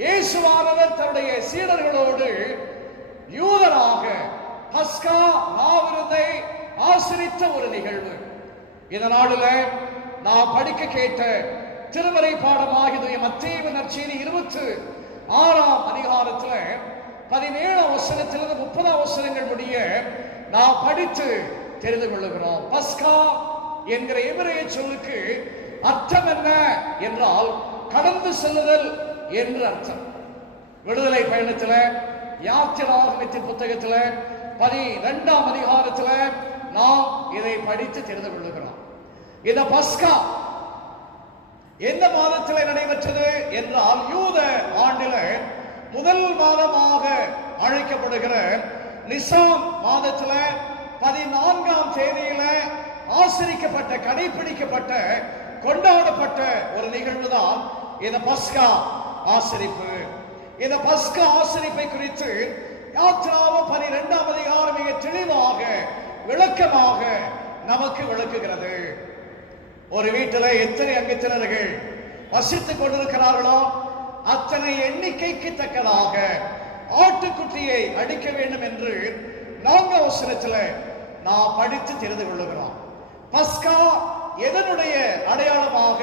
இயேசுவானவர் தன்னுடைய சீடர்களோடு யூதராக பஸ்கா நாவிருந்தை ஆசரித்த ஒரு நிகழ்வு. இந்த நாளில் நான் படிக்க கேட்ட திருமறை பாடமாகிய மத்தேயு நற்செய்தி 26ஆம் அதிகாரத்தில் 17ஆம் வசனத்திலிருந்து 30ஆம் வசனங்கள் முடிய நாம் படித்து தெரிந்து கொள்ளுகிறோம். பஸ்கா என்கிற எபிரேய சொல்லுக்கு அர்த்தம் என்ன என்றால் கடந்து செல்லுதல் என்று அர்த்தம். விடுதலை பயணத்தில் யாத்திராகமத்தின் புத்தகத்தில் 12ஆம் அதிகாரத்தில் நாம் இதை படித்து தெரிந்து கொள்ளுகிறோம். இந்த பஸ்கா எந்த மாதத்தில் நடைபெற்றது என்றால் யூத ஆண்டில முதல் மாதமாக அழைக்கப்படுகிற நிசான் மாதத்தில் 14ஆம் தேதியில ஆசரிக்கப்பட்ட, கடைபிடிக்கப்பட்ட, கொண்டாடப்பட்ட ஒரு நிகழ்வு தான் இந்த பஸ்கா ஆசரிப்பு. இந்த பஸ்கா ஆசரிப்பை குறித்து யாத்திராவும் 12ஆம் அதிகாரம் மிக தெளிவாக விளக்கமாக நமக்கு விளக்குகிறது. ஒரு வீட்டில் எத்தனை அங்கத்தினர்கள் வசித்துக் கொண்டிருக்கிறார்களோ அத்தனை எண்ணிக்கைக்கு தக்கதாக ஆட்டுக்குட்டியை அடிக்க வேண்டும் என்று 4ஆம் வசனத்தில் நாம் படித்து தெரிந்து கொள்ளுகிறோம். பஸ்கா எதனுடைய அடையாளமாக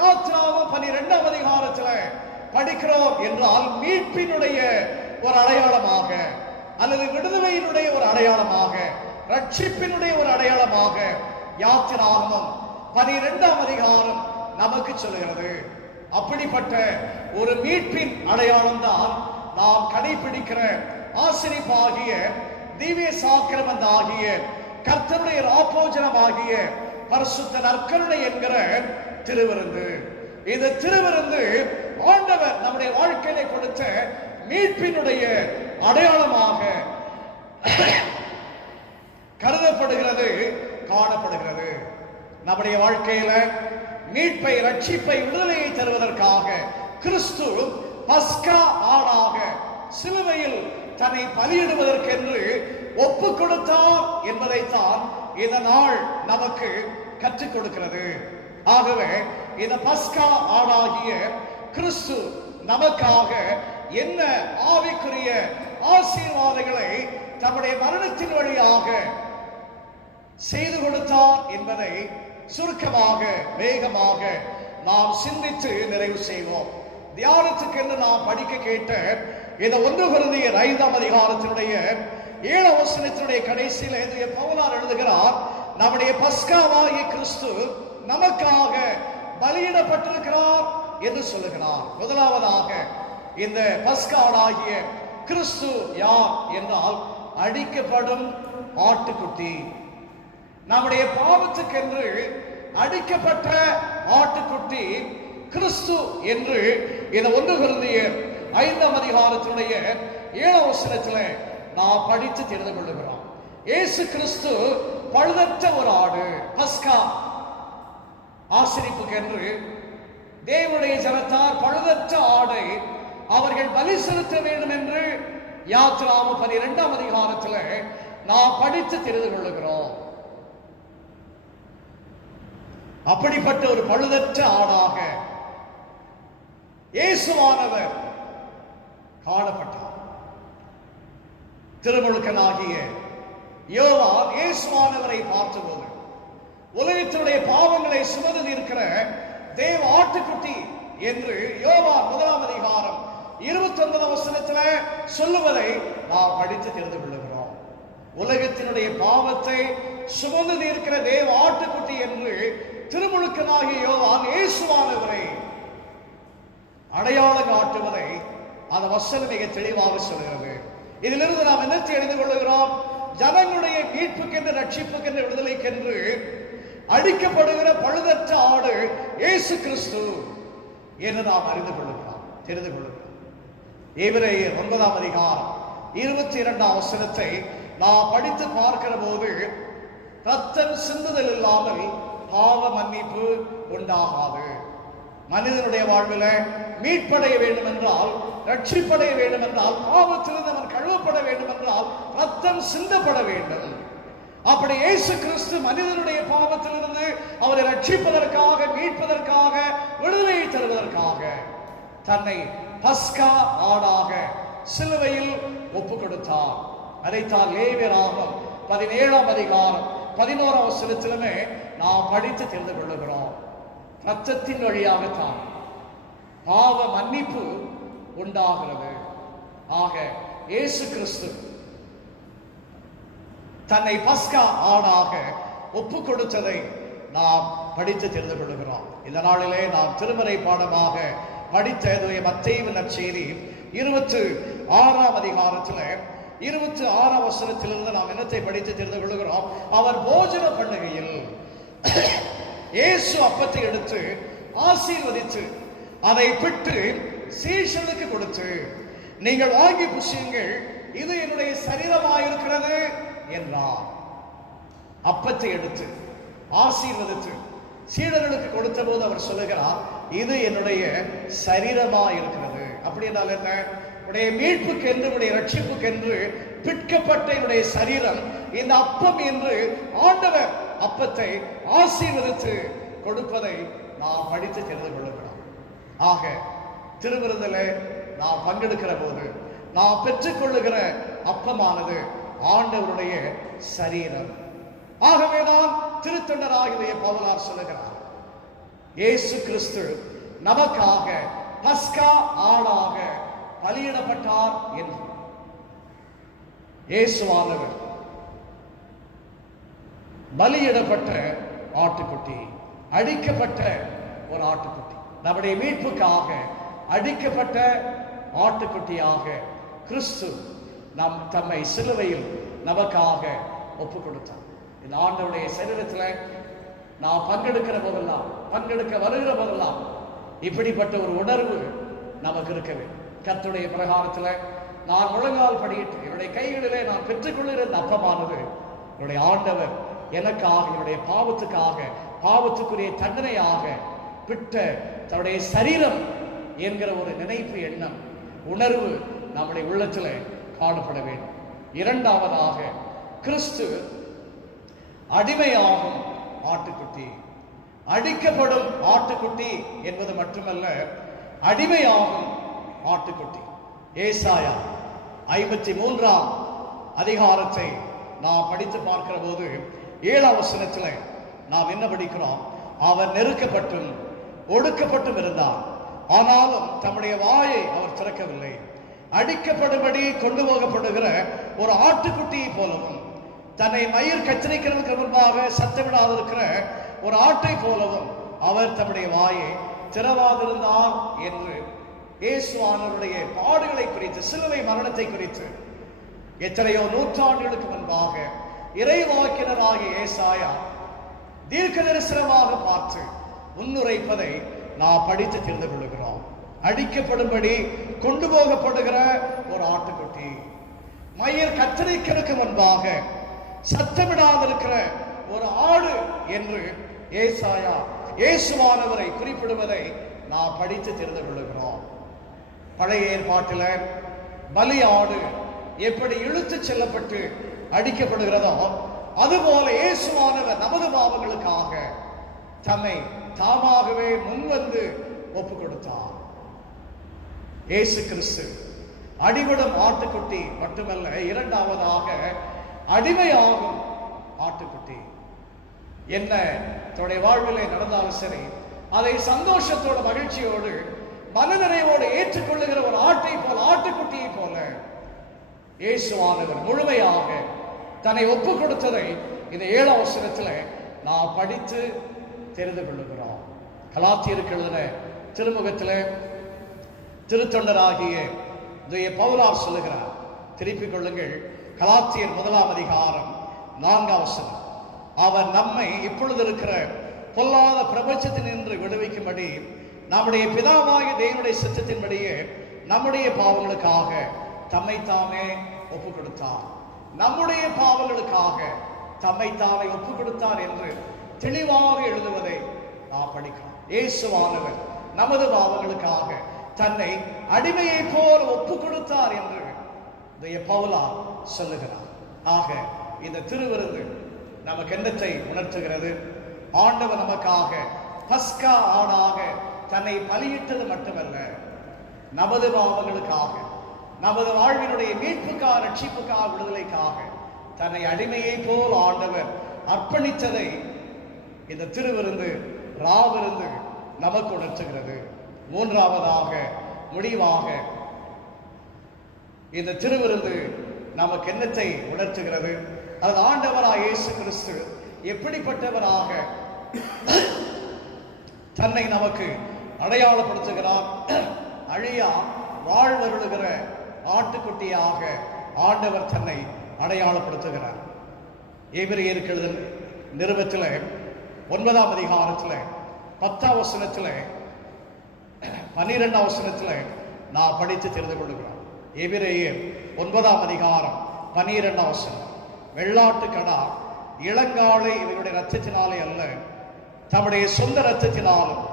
யாத்திராவும் 12ஆம் அதிகாரத்தில் படிக்கிறோம் என்றால் மீட்பினுடைய ஒரு அடையாளமாக, அல்லது விடுதலையினுடைய ஒரு அடையாளமாக, ரட்சிப்பினுடைய ஒரு அடையாளமாக யாத்திராகமம் 12ஆம் அதிகாரம் நமக்கு சொல்லுகிறது. அப்படிப்பட்ட ஒரு மீட்பின் அடையாளம் தான் நாம் கடைபிடிக்கிற ஆசரிப்பாகிய திவ்ய சாக்கிரமம் ஆகிய கர்த்தருடைய ராப்போஜனம் ஆகிய பரிசுத்த நற்கருணை என்கிற திருவிருந்து. இந்த திருவிருந்து ஆண்டவர் நம்முடைய வாழ்க்கையிலே கொடுத்த மீட்பினுடைய அடையாளமாக கருதப்படுகிறது, காணப்படுகிறது. நம்முடைய வாழ்க்கையில மீட்பை, ரட்சிப்பை, விடுதலையை தருவதற்காக கிறிஸ்து பஸ்கா ஆடாக சிலுவையில் தன்னை பலியிடுவதற்கென்று ஒப்பு கொடுத்தார் என்பதைத்தான் இந்த நாள் நமக்கு கற்றுக் கொடுக்கிறது. ஆகவே இந்த பஸ்கா ஆடாகிய கிறிஸ்து நமக்காக என்ன ஆவிக்குரிய ஆசீர்வாதங்களை தம்முடைய மரணத்தின் வழியாக செய்து கொடுத்தார் என்பதை சுருக்கமாக வேகமாக நாம் சிந்தித்து நிறைவு செய்வோம். தியானத்துக்கு என்று நாம் படிக்க கேட்ட இந்த 1 கொரிந்தியர் 5ஆம் அதிகாரத்தினுடைய 7ஆம் வசனத்தினுடைய கடைசியில் பவுலார் எழுதுகிறார், நம்முடைய பஸ்காவாகிய கிறிஸ்து நமக்காக பலியிடப்பட்டிருக்கிறார் என்று சொல்லுகிறார். முதலாவதாக இந்த பஸ்காவாகிய கிறிஸ்து யார் என்றால் அடிக்கப்படும் ஆட்டுக்குட்டி. நம்முடைய பாவத்துக்கென்று அடிக்கப்பட்ட ஆட்டுக்குட்டி கிறிஸ்து என்று இந்த 1 கொரிந்தியர் 5ஆம் அதிகாரத்தினுடைய 7ஆம் வசனத்தில் நாம் படித்து தெரிந்து கொள்ளுகிறோம். இயேசு கிறிஸ்து பழுதற்ற ஒரு ஆடு. பஸ்கா ஆசரிப்புக்கென்று தேவனுடைய ஜனத்தார் பழுதற்ற ஆடை அவர்கள் பலி செலுத்த வேண்டும் என்று யாத்திராகமம் 12ஆம் அதிகாரத்தில் நாம் படித்து தெரிந்து கொள்ளுகிறோம். அப்படிப்பட்ட ஒரு பழுதற்ற ஆடாக இயேசுவானவர் காணப்பட்டார். திருமுழுக்கனாகிய யோவான் இயேசுவானவரை பார்த்தபோது உலகத்தினுடைய பாவங்களை சுமந்து இருக்கிற தேவ ஆட்டுக்குட்டி என்று யோவான் 1ஆம் அதிகாரம் 29ஆம் வசனத்தில் சொல்லுவதை நாம் படித்து தெரிந்து கொள்ளுகிறோம். உலகத்தினுடைய பாவத்தை சுமந்து இருக்கிற தேவ ஆட்டுக்குட்டி என்று திருமுழுக்கனாகிய யோவான் இயேசுவானவரை அடையாளம் காட்டுவதை அந்த வசனம் மிக தெளிவாக சொல்கிறது. இதிலிருந்து நாம் என்னத்தை அறிந்து கொள்ளுகிறோம்? ஜனங்களுடைய மீட்புக்கென்று, ரட்சிப்புக்கென்று, விடுதலைக்கென்று அடிக்கப்படுகிற பழுதற்ற ஆடு இயேசு கிறிஸ்து என்று நாம் அறிந்து கொள்ளுகிறோம், தெரிந்து கொள்ளுகிறோம். எபிரேயர் 9ஆம் அதிகாரம் 22ஆம் வசனத்தை நாம் படித்து பார்க்கிற போது, ரத்தம் சிந்துதல் இல்லாமல் பாவ மன்னிப்பு உண்டாகாது. மனிதனுடைய வாழ்வில் மீட்படைய வேண்டும் என்றால், ரட்சிப்படைய வேண்டும் என்றால், பாவத்திலிருந்து அவன் கழுவப்பட வேண்டும் என்றால் ரத்தம் சிந்தப்பட வேண்டும். அப்படி இயேசு கிறிஸ்து மனிதனுடைய பாவத்திலிருந்து அவரை ரட்சிப்பதற்காக, மீட்பதற்காக, விடுதலையை தருவதற்காக தன்னை பஸ்கா ஆடாக சிலுவையில் ஒப்பு கொடுத்தார். அதைத்தான் லேவியராகமம் 17ஆம் அதிகாரம் 11ஆம் வசனத்திலுமே நாம் படித்து தெரிந்து கொள்ளுகிறோம். ரத்தத்தின் வழியாகத்தான் பாவ மன்னிப்பு உண்டாகிறது. ஆக இயேசு கிறிஸ்து தன்னை பஸ்கா ஆடாக ஒப்பு கொடுத்ததை நாம் படித்து தெரிந்து கொள்ளுகிறோம். இந்த நாளிலே நாம் திருமறை பாடமாக படித்த மத்தேயு நற்செய்தி 26ஆம் அதிகாரத்தில் 26ஆம் வசனத்திலிருந்து நாம் என்னத்தை படித்து தெரிந்து கொள்ளுகிறோம்? அவர் போஜன பண்ணுகையில் இயேசு அப்பத்தை எடுத்து ஆசீர்வதித்து அதை பிட்டு சீஷனுக்கு கொடுத்து, நீங்கள் வாங்கி புசியுங்கள், இது என்னுடைய சரீரமாயிருக்கிறது என்றார். அப்பத்தை எடுத்து ஆசீர்வதித்து சீடர்களுக்கு கொடுத்த போது அவர் சொல்லுகிறார், இது என்னுடைய சரீரமாயிருக்கிறது. அப்படி என்றால் என்ன? உடைய மீட்புக்கென்று, உடைய ரட்சிப்புக்கென்று பிற்கப்பட்ட என்னுடைய சரீரம் இந்த அப்பம் என்று ஆண்டவர் அப்பத்தை ஆசீர்வதித்து கொடுப்பதை நாம் படித்து தெரிந்து கொள்ளுகிறோம். ஆக திருவிருந்திலே நாம் பங்கெடுக்கிற போது நாம் பெற்றுக்கொள்ளுகிற அப்பமானது ஆண்டவருடைய சரீரம். ஆகவேதான் திருத்தொண்டராகிய பவுலார் சொல்லுகிறார், இயேசு கிறிஸ்து நமக்காக பஸ்கா ஆடாக பலியிடப்பட்டார் என்று. இயேசுவானவர் பலியிடப்பட்ட ஆட்டுக்குட்டி, அடிக்கப்பட்ட ஒரு ஆட்டுக்குட்டி, நம்முடைய மீட்புக்காக அடிக்கப்பட்ட ஆட்டுக்குட்டியாக கிறிஸ்து தம்மை சிலுவையில் நமக்காக ஒப்பு கொடுத்தார். இந்த ஆண்டவருடைய சரீரத்தில் நாம் பங்கெடுக்கிற போதெல்லாம், பங்கெடுக்க வருகிற போதெல்லாம் இப்படிப்பட்ட ஒரு உணர்வு நமக்கு இருக்க வேண்டும். கர்த்தருடைய பிரகாரத்தில் நான் முழங்கால் படியிட்டு என்னுடைய கைகளிலே நான் பெற்றுக்கொள்கிற இந்த அப்பமானது என்னுடைய ஆண்டவர் எனக்காக, என்னுடைய பாவத்துக்காக, பாவத்துக்குரிய தண்டனையாக பிட்ட தன்னுடைய சரீரம் என்கிற ஒரு நினைப்பு, எண்ணம், உணர்வு நம்முடைய உள்ளத்தில் காணப்பட வேண்டும். இரண்டாவதாக, கிறிஸ்து அடிமையாகும் ஆட்டுக்குட்டி. அடிக்கப்படும் ஆட்டுக்குட்டி என்பது மட்டுமல்ல, அடிமையாகும் ஆட்டுக்குட்டி. ஏசாயா 53ஆம் அதிகாரத்தை நாம் படித்து பார்க்கிற போது 7ஆம் வசனத்தில் நாம் என்ன படிக்கிறோம்? அவர் நெருக்கப்பட்டும் ஒடுக்கப்பட்டும் இருந்தார், ஆனாலும் தம்முடைய வாயை அவர் திறக்கவில்லை. அடிக்கப்படும்படி கொண்டு போகப்படுகிற ஒரு ஆட்டுக்குட்டியை போலவும், தன்னை மயிர் கத்தரிக்கிறதுக்கு முன்பாக சத்தமிடாதிருக்கிற ஒரு ஆட்டை போலவும் அவர் தம்முடைய வாயை திறவாதிருந்தார் என்று இயேசுவானவருடைய பாடுகளை குறித்து, சிலுவை மரணத்தை குறித்து எத்தனையோ நூற்றாண்டுகளுக்கு முன்பாக இறைவாக்கினராகிய ஏசாயா தீர்க்க தரிசனமாக பார்த்து முன்னுரைப்பதை நாம் படித்து தெரிந்து கொள்கிறோம். அடிக்கப்படும்படி கொண்டு போகப்படுகிற ஒரு ஆட்டுக்குட்டி, மயிர் கத்தரிக்கிறதுக்கு முன்பாக சத்தமிடாதிருக்கிற ஒரு ஆடு என்று ஏசாயா இயேசுவானவரை குறிப்பிடுவதை நாம் படித்து தெரிந்து கொள்கிறோம். பழைய ஏற்பாட்டில் பலியாடு எப்படி இழுத்து செல்லப்பட்டு அடிக்கப்படுகிறதோ, அதுபோல இயேசுவானவர் நமது பாவங்களுக்காக தம்மை தாமாகவே முன்வந்து ஒப்பு கொடுத்தார். இயேசு கிறிஸ்து அடிபடும் ஆட்டுக்குட்டி மட்டுமல்ல, இரண்டாவதாக அடிமையாகும் ஆட்டுக்குட்டி. என்ன தன்னுடைய வாழ்விலே நடந்தாலும் சரி, அதை சந்தோஷத்தோட மகிழ்ச்சியோடு மனநிறைவோடு ஏற்றுக்கொள்ளுகிற ஒரு ஆட்டை போல, ஆட்டுக்குட்டியை போல இயேசுவானவர் முழுமையாக தன்னை ஒப்பு கொடுத்ததை இந்த 7ஆம் வசனத்தில் நாம் படித்து தெரிந்து கொள்ளுகிறோம். கலாத்தியருக்கு எழுதின திருமுகத்தில் திருத்தொண்டராகிய பவுலார் சொல்லுகிறார். திருப்பிக் கொள்ளுங்கள், கலாத்தியர் 1ஆம் அதிகாரம் 4ஆம் வசனம். அவர் நம்மை இப்பொழுது இருக்கிற பொல்லாத பிரபஞ்சத்தினின்று விடுவிக்கும்படி நம்முடைய பிதாவாகிய தேவனுடைய சித்தத்தின்படியே நம்முடைய பாவங்களுக்காக தம்மை தாமே ஒப்பு கொடுத்தார். நம்முடைய பாவங்களுக்காக தம்மை தாமே ஒப்பு கொடுத்தார் என்று தெளிவாக எழுதுவதை நாம் படிக்கிறோம். இயேசுவானவர் நமது பாவங்களுக்காக தன்னை அடிமையை போல ஒப்பு கொடுத்தார் என்று பவுலார் சொல்லுகிறார். ஆக இந்த திருவிருந்து நமக்கு என்னத்தை உணர்த்துகிறது? ஆண்டவர் நமக்காக பஸ்கா ஆடாக தன்னை பலியிட்டது மட்டுமல்ல, நமது பாவங்களுக்காக, நமது வாழ்வினுடைய மீட்புக்காக, ரட்சிப்புக்காக, விடுதலைக்காக தன்னை அடிமையை போல் ஆண்டவர் அர்ப்பணித்ததை இந்த திருவிருந்து, ராவிருந்து நமக்கு உணர்த்துகிறது. மூன்றாவதாக, முடிவாக, இந்த திருவிருந்து நமக்கு என்னத்தை உணர்த்துகிறது? அது ஆண்டவராக இயேசு கிறிஸ்து எப்படிப்பட்டவராக தன்னை நமக்கு அடையாளப்படுத்துகிறார். அழியா வாழ்வருளுகிற ஆட்டுக்குட்டியாக ஆண்டவர் தன்னை அடையாளப்படுத்துகிறார். எபிரேயருக்கு எழுதின நிருபத்தில் 9ஆம் அதிகாரத்தில் 10ஆம் வசனத்தில் 12ஆம் வசனத்தில் நான் படித்து தெரிந்து கொள்கிறோம். எபிரேயர் 9ஆம் அதிகாரம் 12ஆம் வசனம். வெள்ளாட்டு கடா இளங்காலை இவருடைய ரத்தத்தினாலே அல்ல, தம்முடைய சொந்த ரத்தத்தினாலும்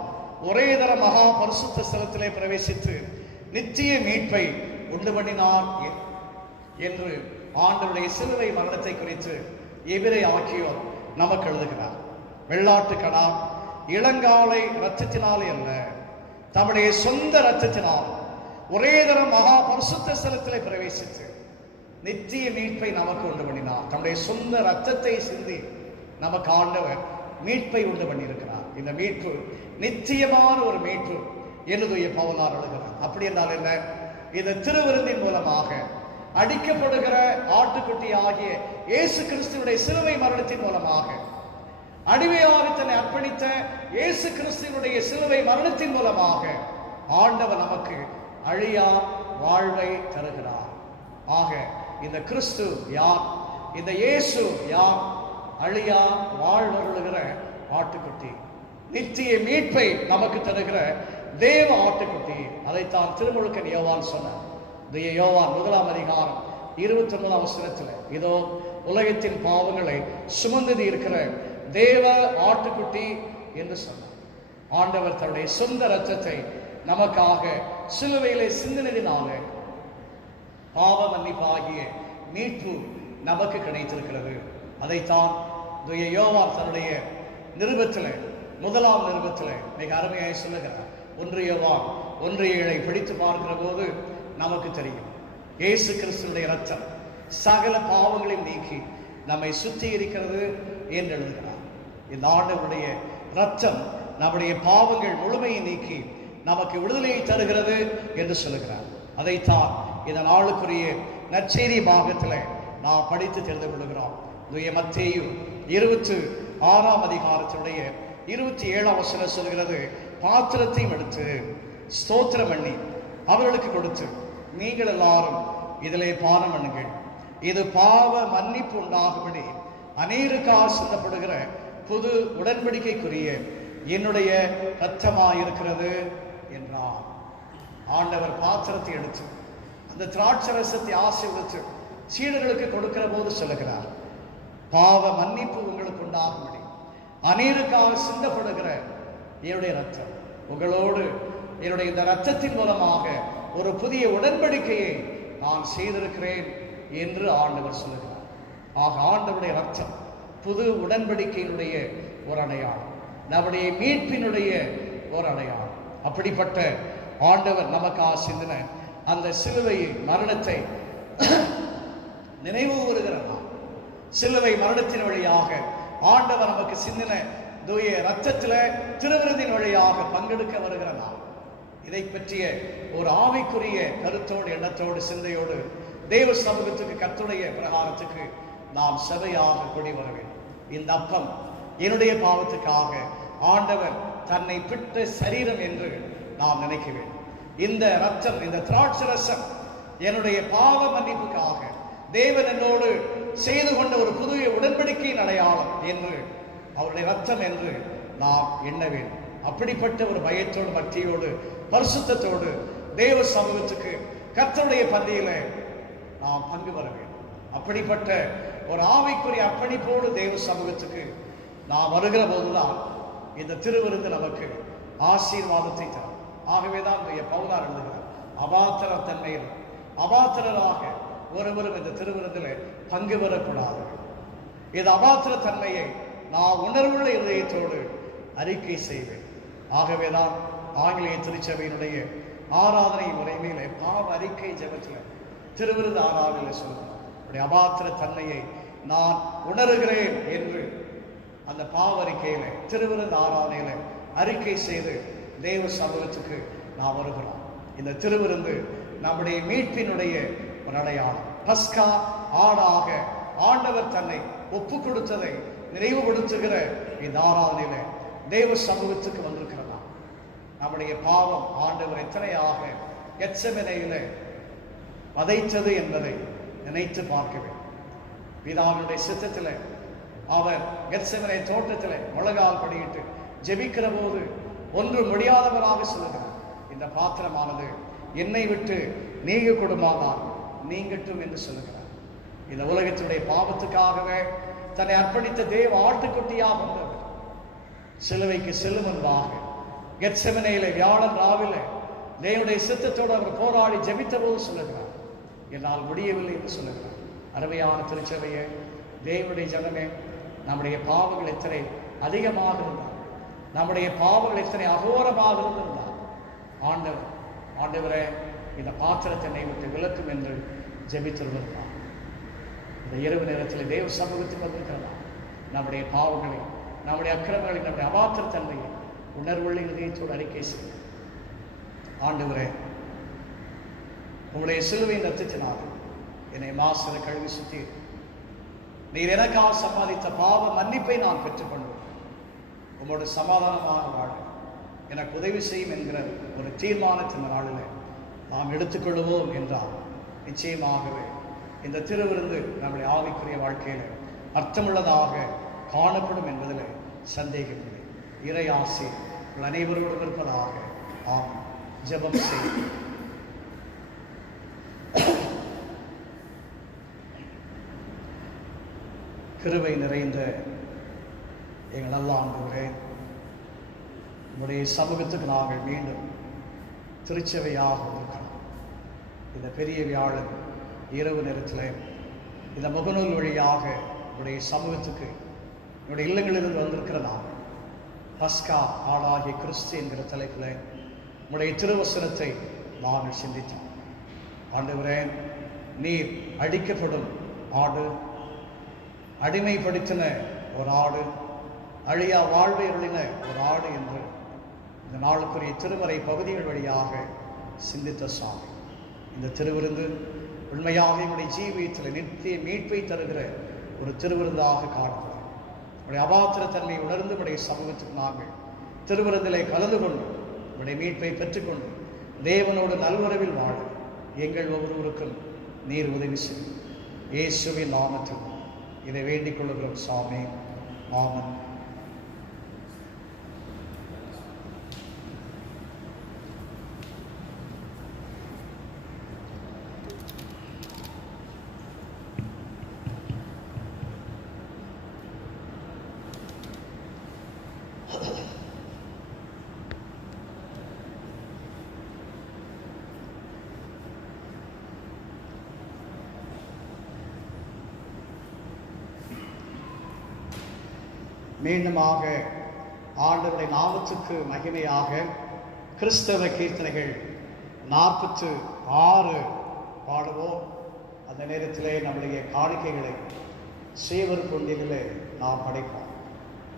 ஒரே தர மகா பரிசுத்த ஸ்தலத்திலே பிரவேசித்து நித்திய மீட்பை உண்டு பண்ணினார் என்று ஆண்டவருடைய சிலுவை மரணத்தை குறித்து எபிரேய ஆக்கியோர் நமக்கு எழுதுகிறார். வெள்ளாட்டு கடா இளங்காலை ரத்தத்தினாலே அல்ல, தம்முடைய சொந்த ரத்தத்தினால் ஒரே தர மகா பரிசுத்த ஸ்தலத்திலே பிரவேசித்து நித்திய மீட்பை நமக்கு உண்டு பண்ணினார். தம்முடைய சொந்த ரத்தத்தை சிந்தி நமக்கு ஆண்டவர் மீட்பை உண்டு பண்ணியிருக்கிறார். இந்த மீட்பு நிச்சயமான ஒரு மீட்பு என்று பவுலார் எழுதுகிறார். அப்படி என்றால் என்ன? இந்த திருவிருந்தின் மூலமாக அடிக்கப்படுகிற ஆட்டுக்குட்டி ஆகிய இயேசு கிறிஸ்துவினுடைய சிலுவை மரணத்தின் மூலமாக, அடிமையாக தன்னை அர்ப்பணித்த இயேசு கிறிஸ்துவினுடைய சிலுவை மரணத்தின் மூலமாக ஆண்டவர் நமக்கு அழியா வாழ்வை தருகிறார். ஆக இந்த கிறிஸ்து யார்? இந்த இயேசு யார்? அழியா வாழ்வருளுகிற ஆட்டுக்குட்டி, நித்திய மீட்பை நமக்கு தருகிற தேவ ஆட்டுக்குட்டி. அதைத்தான் திருமுழுக்கன் யோவான் சொன்னார். யோவான் 1ஆம் அதிகாரம் 29ஆம் வசனத்தில், இதோ உலகத்தின் பாவங்களை சுமந்து இருக்கிற தேவ ஆட்டுக்குட்டி என்று சொன்னார். ஆண்டவர் தன்னுடைய சொந்த ரத்தத்தை நமக்காக சிலுவையிலே சிந்தினதினாலே பாவ மன்னிப்பாகிய மீட்பு நமக்கு கிடைத்திருக்கிறது. அதைத்தான் யோவான் தன்னுடைய நிருபத்தில், முதலாம் நிருபத்தில் மிக அருமையாய் சொல்லுகிறார். 1 யோவான் 1:7 படித்து பார்க்கிற போது நமக்கு தெரியும், இயேசு கிறிஸ்துவினுடைய இரத்தம் சகல பாவங்களையும் நீக்கி நம்மை சுத்திகரிக்கிறது என்று எழுதுகிறார். இந்த ஆண்டவருடைய இரத்தம் நம்முடைய பாவங்கள் முழுமையை நீக்கி நமக்கு விடுதலையை தருகிறது என்று சொல்லுகிறார். அதைத்தான் இந்த நாளுக்குரிய நற்செய்தி பாகத்தில் நாம் படித்து தெரிந்து கொள்கிறோம். மத்தேயு 26ஆம் அதிகாரத்தினுடைய 27ஆம் வசனம் சொல்கிறது, பாத்திரத்தையும் எடுத்து ஸ்தோத்திரம் பண்ணி அவர்களுக்கு கொடுத்து, நீங்கள் எல்லாரும் இதிலே பானம் பண்ணுங்கள், இது பாவ மன்னிப்பு உண்டாகும்படி அநேருக்காக சிந்தப்படுகிற புது உடன்படிக்கைக்குரிய என்னுடைய இரத்தமாயிருக்கிறது என்றார். ஆண்டவர் பாத்திரத்தை எடுத்து அந்த திராட்சை ரசத்தை ஆசீர்வதித்து சீடர்களுக்கு கொடுக்கிற போது சொல்லுகிறார், பாவ மன்னிப்பு உங்களுக்கு உண்டாகும்படி அநேருக்காக சிந்தப்படுகிற என்னுடைய இரத்தம், உங்களோடு என்னுடைய இந்த இரத்தத்தின் மூலமாக ஒரு புதிய உடன்படிக்கையை நான் செய்திருக்கிறேன் என்று ஆண்டவர் சொல்லுகிறார். ஆக ஆண்டவருடைய இரத்தம் புது உடன்படிக்கையினுடைய ஒரு அடையாளம், நம்முடைய மீட்பினுடைய ஒரு அடையாளம். அப்படிப்பட்ட ஆண்டவர் நமக்காக சிந்தின அந்த சிலுவையை, மரணத்தை நினைவு கூறுகிறார். சிலுவை மரணத்தின் வழியாக ஆண்டவர் நமக்கு சிந்தின தூய இரத்தத்தில் திருவிருந்தின் வழியாக பங்கெடுக்க வருகிறார். இதை பற்றிய ஒரு ஆவிக்குரிய கருத்தோடு, எண்ணத்தோடு, சிந்தையோடு தேவ சமூகத்துக்கு, கர்த்தருடைய பிரகாரத்துக்கு நாம் சபையாக கூடி வர வேண்டும். இந்த அப்பம் என்னுடைய பாவத்துக்காக ஆண்டவர் தன்னை பிட்ட சரீரம் என்று நாம் நினைக்க வேண்டும். இந்த இரத்தம், இந்த திராட்சை ரசம் என்னுடைய பாவ மன்னிப்புக்காக தேவன் என்னோடு செய்து கொண்ட ஒரு புதிய உடன்படிக்கையின் அடையாளம் என்று, அவருடைய இரத்தம் என்று நாம் எண்ண வேண்டும். அப்படிப்பட்ட ஒரு பயத்தோடு, பக்தியோடு, பரிசுத்தத்தோடு தேவ சமூகத்துக்கு, கர்த்தருடைய பந்தியில நாம் பங்கு பெற வேண்டும். அப்படிப்பட்ட ஒரு ஆவிக்குரிய அர்ப்பணிப்போடு தேவ சமூகத்துக்கு நாம் வருகிற போதுதான் இந்த திருவிருந்து நமக்கு ஆசீர்வாதத்தை தரும். ஆகவேதான் பவுலார் எழுதுகிறார், அபாத்திர தன்மையில் அபாத்திரராக ஒருவரும் இந்த திருவிருந்தில் பங்கு பெறக்கூடாது. இது அபாத்திர தன்மையை நான் உணர்வுள்ள இதயத்தோடு அறிக்கை செய்வேன். ஆகவேதான் ஆங்கிலேய திருச்சபையினுடைய ஆராதனை முறைமையில பாவ அறிக்கை ஜெபத்தில், திருவிருந்த ஆராதனையில் சொல்லுவார், அபாத்திர தன்மையை நான் உணர்கிறேன் என்று அந்த பாவ அறிக்கையில, திருவிருந்த ஆராதனையில அறிக்கை செய்து தேவ சமூகத்துக்கு நாம் வருகிறோம். இந்த திருவிருந்து நம்முடைய மீட்பினுடைய ஒரு அடையாளம். பஸ்கா ஆடாக ஆண்டவர் தன்னை ஒப்பு கொடுத்ததை நினைவுபடுத்துகிற இந்த ஆராதனையில தேவ சமூகத்துக்கு வந்திருக்கிறதா. நம்முடைய பாவம் ஆண்டவர் எத்தனையாக கெத்செமனேயில வதைத்தது என்பதை நினைத்து பார்க்க வேண்டும். பிதாவினுடைய சித்தத்தில் அவர் கெத்செமனே தோட்டத்தில் முழங்கால் படியிட்டு ஜெபிக்கிற போது ஒன்று முடியாதவராக சொல்லுகிறார், இந்த பாத்திரமானது என்னை விட்டு நீங்க கொடுமாதான் நீங்கட்டும் என்று சொல்லுகிறார். இந்த உலகத்தினுடைய பாவத்துக்காகவே தன்னை அர்ப்பணித்த தேவ ஆட்டுக்குட்டியாக வந்தவர் சிலுவைக்கு செல்லும் முன்பாக கெத்செமனேயில வியாழன் ராவில தேவனுடைய சித்தத்தோடு அவர் போராடி ஜெபித்த போது சொல்லுகிறார், என்னால் முடியவில்லை என்று சொல்லுகிறார். அருமையான திருச்சபையே, தேவனுடைய ஜனமே, நம்முடைய பாவங்கள் எத்தனை அதிகமாக இருந்தார், நம்முடைய பாவங்கள் எத்தனை அகோரமாக இருந்திருந்தார், ஆண்டவரே இந்த பாத்திரத்தை விட்டு விலக்கும் என்று ஜெபித்திருந்தார். இந்த இரவு நேரத்தில் தேவ சமூகத்துக்கு வந்திருக்கிறதா நம்முடைய பாவங்களை, நம்முடைய அக்கிரமங்களை, நம்முடைய அபாத்திரத்தன்மையை உணர்வுள்ள இதயத்தோடு அறிக்கை செய்ய, ஆண்டவரே உங்களுடைய சிலுவையின் ரத்தத்தினால் என்னை மாசன கழுவி சுற்றி நீர் எனக்காக சம்பாதித்த பாவ மன்னிப்பை நான் பெற்றுக்கொள்வேன், உங்களோட சமாதானமாக வாழ எனக்கு உதவி செய்யும் என்கிற ஒரு தீர்மானத்தின் நாளில் நாம் எடுத்துக்கொள்வோம் என்றால் நிச்சயமாகவே இந்த திருவிருந்து நம்முடைய ஆவிக்குரிய வாழ்க்கையில் அர்த்தமுள்ளதாக காணப்படும் என்பதில் சந்தேகமில்லை. இறை ஆசி அனைவரோடும் இருப்பதாக. ஆம். ஜெபம் செய்யும். கிருபை நிறைந்த எங்கள் நல்ல ஆண்டவரே, உங்களுடைய சமூகத்துக்கு நாங்கள் மீண்டும் திருச்சபையாக இருக்கிறோம். இந்த பெரிய வியாழன் இரவு நேரத்தில் இந்த முகநூல் வழியாக உடைய சமூகத்துக்கு என்னுடைய இல்லங்களிலிருந்து வந்திருக்கிற நாம் பஸ்கா ஆளாகிய கிறிஸ்து என்கிற தலைப்பில் உடைய திருவசனத்தை நாங்கள் சிந்தித்தோம். ஆண்டவரே, நீர் அடிக்கப்படும் ஆடு, அடிமைப்படுத்தின ஒரு ஆடு, அழியா வாழ்வை அருளின ஒரு ஆடு என்று இந்த நாளுக்குரிய திருமறை பகுதிகள் வழியாக சிந்தித்த சாமி, இந்த திருவிருந்து உண்மையாக என்னுடைய ஜீவியத்தில் நித்திய மீட்பை தருகிற ஒரு திருவிருந்தாக காணப்படும். உடைய அபாத்திரத்தன்மை உணர்ந்து உடைய சமூகத்துக்கு நாங்கள் திருவிருந்திலே கலந்து கொண்டு உடைய மீட்பை பெற்றுக்கொண்டு தேவனோடு நல்வரவில் வாழ எங்கள் ஒவ்வொருவருக்கும் நீர் உதவி செய்யும். இயேசுவின் நாமத்தில் இதை வேண்டிக் கொள்ளுகிறோம் சாமி. ஆமென். மீண்டுமாக ஆண்டவருடைய நாமத்துக்கு மகிமையாக கிறிஸ்தவ கீர்த்தனைகள் 46 பாடுவோம். அந்த நேரத்திலே நம்முடைய காணிக்கைகளை சேவர் கொண்டிலே நாம் படைப்போம்.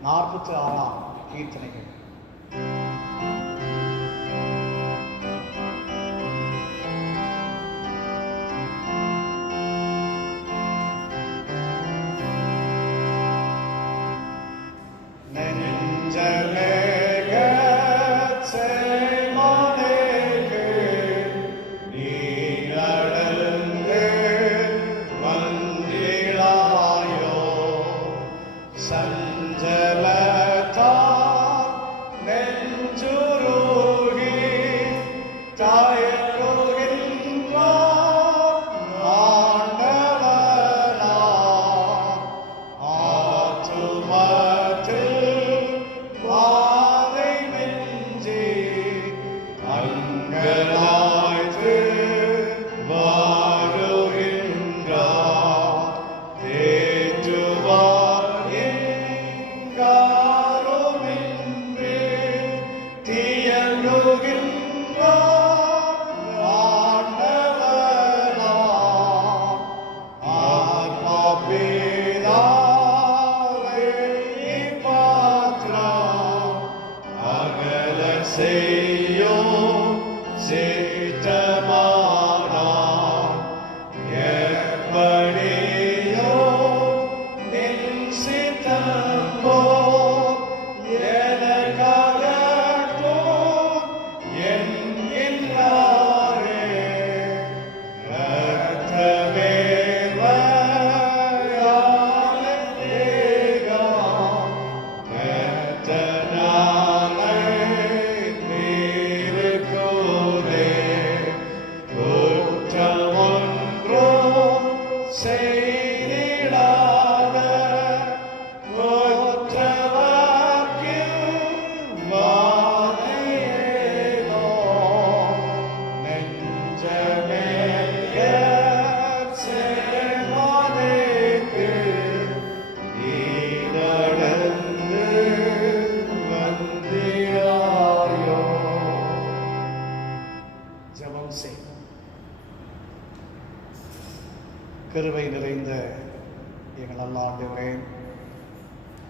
46ஆம் கீர்த்தனைகள். கிருபை நிறைந்த எங்கள் நல்ல ஆண்டவரே,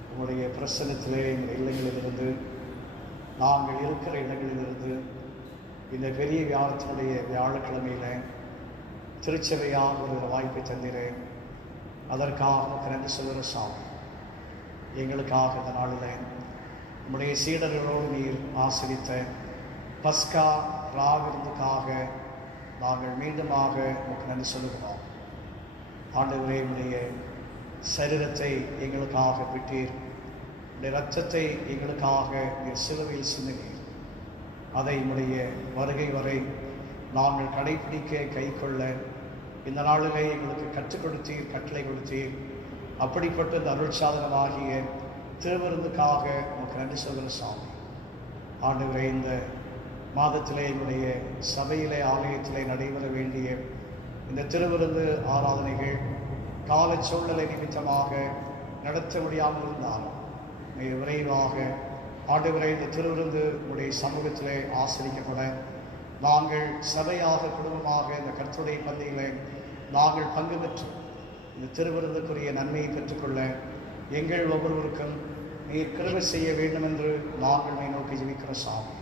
உங்களுடைய பிரசன்னத்திலே எங்கள் இல்லங்களிலிருந்து, நாங்கள் இருக்கிற இடங்களிலிருந்து இந்த பெரிய வியாழத்தினுடைய வியாழக்கிழமையில் திருச்சபையாக ஒரு வாய்ப்பை தந்திரேன். அதற்காக நன்றி சொல்கிற சாமி. எங்களுக்காக இந்த நாளில் நம்முடைய சீடர்களோடு நீர் ஆசிரித்த பஸ்கா ராவிருந்துக்காக நாங்கள் மீண்டுமாக உங்களுக்கு நன்றி சொல்லுகிறோம். ஆண்டவரே, உடைய சரீரத்தை எங்களுக்காக விட்டீர், உடைய இரத்தத்தை எங்களுக்காக நீர் சிலுவையில் சிந்தினீர். அதை உடைய வருகை வரை நாங்கள் கடைபிடிக்க கைக்கொள்ள இந்த நாளிலே எங்களுக்கு கற்றுக் கொடுத்தீர், கட்டளை கொடுத்தீர். அப்படிப்பட்ட இந்த அருள் சாதனமாகிய திருவிருந்துக்காக உங்களுக்கு நன்றி சொல்கிற சாமி. ஆண்டவரே, இந்த மாதத்திலே எங்களுடைய சபையிலே ஆலயத்திலே நடைபெற வேண்டிய இந்த திருவிருந்து ஆராதனைகள் கால சூழ்நிலை நிமித்தமாக நடத்த முடியாமல் இருந்தாலும் மிக விரைவாக ஆண்டவரே இந்த திருவிருந்து உடைய சமூகத்திலே ஆசிரிக்கப்பட நாங்கள் சபையாக குடும்பமாக இந்த கர்த்தருடைய பந்தியிலே நாங்கள் பங்கு பெற்று இந்த திருவிருந்துக்குரிய நன்மையை பெற்றுக்கொள்ள எங்கள் ஒவ்வொருவருக்கும் நீர் கிருபை செய்ய வேண்டும் என்று நாங்கள் நோக்கி ஜெபிக்கிற சாமி.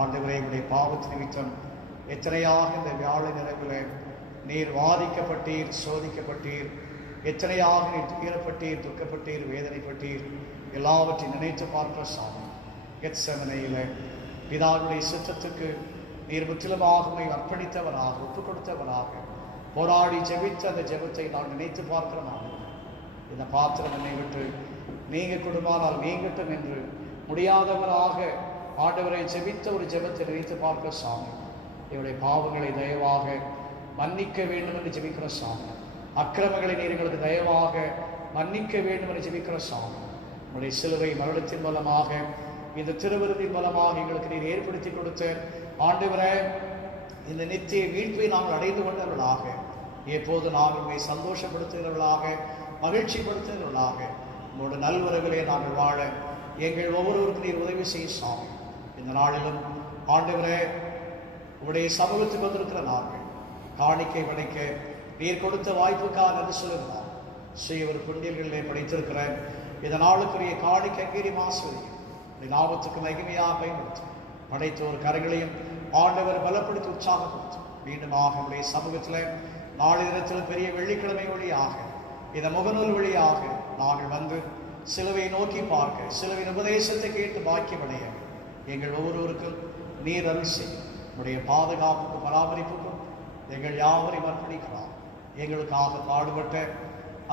ஆண்டவரே உடைய பாவத்து நிமித்தம் எத்தனையாக இந்த வியாழ நிறைவில் நீர் வாதிக்கப்பட்டீர், சோதிக்கப்பட்டீர், எத்தனையாக நீர் துயரப்பட்டீர், துக்கப்பட்டீர், வேதனைப்பட்டீர், எல்லாவற்றையும் நினைத்து பார்க்கிற சாமி. கெத்செமனேயிலே பிதாவுடைய சித்தத்துக்கு நீர் முற்றிலுமாக அர்ப்பணித்தவராக, ஒப்புக் கொடுத்தவராக போராடி ஜெபித்த அந்த ஜெபத்தை நான் நினைத்து பார்க்கிறோம். இந்த பாத்திரம் என்னை விட்டு நீங்க கொடுமானால் நீங்கட்டும் என்று முடியாதவராக ஆண்டவரை ஜெபித்த ஒரு ஜெபத்தை நினைத்து பார்க்கிற சாமி. இவருடைய பாவங்களை தயவாக மன்னிக்க வேண்டும் என்று ஜெபிக்கிற சாமி. அக்கிரமங்களை நீர் எங்களுக்கு தயவாக மன்னிக்க வேண்டும் என்று ஜெபிக்கிற சாமி. உங்களுடைய சிலுவை மரணத்தின் மூலமாக இந்த திருவிருந்தின் மூலமாக எங்களுக்கு நீர் ஏற்படுத்தி கொடுத்த ஆண்டவரே இந்த நித்திய மீட்பை நாங்கள் அடைந்து கொண்டவர்களாக எப்போது நாங்கள் உங்களை சந்தோஷப்படுத்துகிறவர்களாக, மகிழ்ச்சிப்படுத்துகிறவர்களாக உங்களோட நல்வரவிலே நாங்கள் வாழ எங்கள் ஒவ்வொருவருக்கும் நீர் உதவி செய்ய சாமி. இந்த நாளிலும் ஆண்டவரே உடைய சமூகத்துக்கு வந்திருக்கிற நாங்கள் காணிக்கை படைக்க நீர் கொடுத்த வாய்ப்புக்காக நன்றி சொல்லுகிறார். ஒரு புண்ணியங்களிலே படைத்திருக்கிற இந்த நாளுக்குரிய காணிக்கை அங்கீகாரம் ஆசிரியம் லாபத்துக்கு மகிமையாக பயன்படுத்தும். படைத்தோர் கரங்களையும் ஆண்டவர் பலப்படுத்தி உற்சாகப்படுத்தும். மீண்டுமாக உடைய சமூகத்தில் நாளை தினத்தில் பெரிய வெள்ளிக்கிழமை வழியாக இந்த முகநூல் வழியாக நாங்கள் வந்து சிலுவை நோக்கி பார்க்க, சிலுவின் உபதேசத்தை கேட்டு பாக்கியமடைய எங்கள் ஒவ்வொருவருக்கும் நீர் அருள் செய்யும். உடைய பாதுகாப்புக்கும் பராமரிப்புக்கும் எங்கள் யாவரையும் அர்ப்பணிக்கலாம். எங்களுக்காக பாடுபட்ட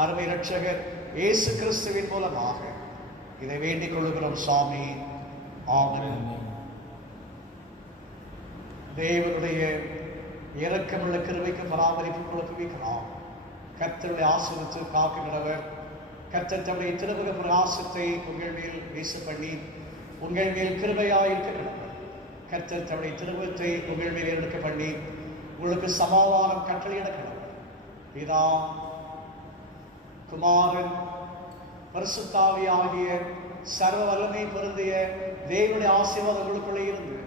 அருமை இரட்சகர் இயேசு கிறிஸ்துவின் மூலமாக இதை வேண்டிக் கொள்ளுகிறோம் சாமி. ஆமென். தேவனுடைய இரக்கமுள்ள கிருபைக்கு பராமரிப்புக்குள்ள குவிக்கலாம். கர்த்தருடைய ஆசீர்வதித்து காக்குகிறவர். கர்த்தர் தம்முடைய திருமுக பிரகாசத்தை உங்கள் மேல் வீச பண்ணி உங்கள் மேல் கிருபையாயிருக்கிறார். கர்த்தர் தம்முடைய திருமுகத்தை உங்கள் மேல் எடுக்க பண்ணி உங்களுக்கு சமாதானம் கட்டளையிடக்கிறார். பிதா, குமாரன், பரிசுத்தாவி ஆகிய சர்வ வல்லமை பொருந்திய தேவனுடைய ஆசீர்வாதம் உங்களுக்குள்ளே இருந்து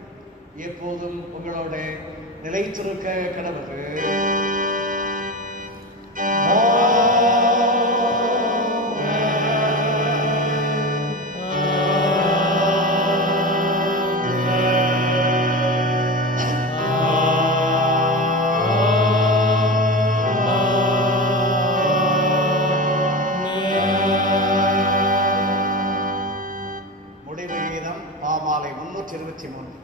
எப்போதும் உங்களோட நிலைத்திருக்க கடவுள். முடிவு கீதம் பாமாலை 323.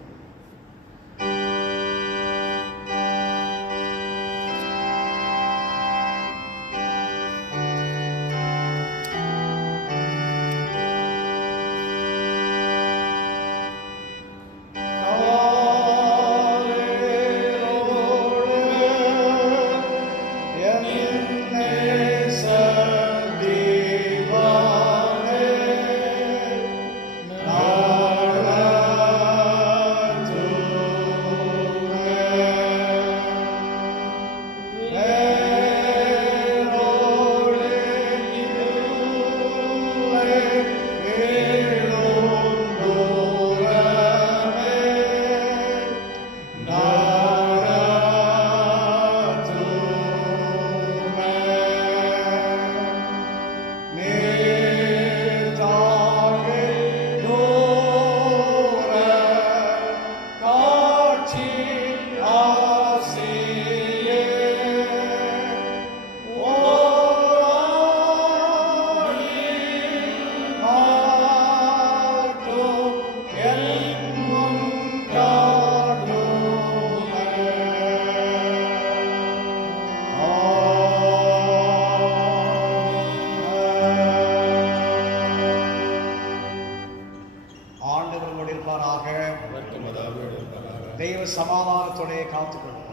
தெய்வ சமாதானத்தோட காத்துக்கொள்ளும்.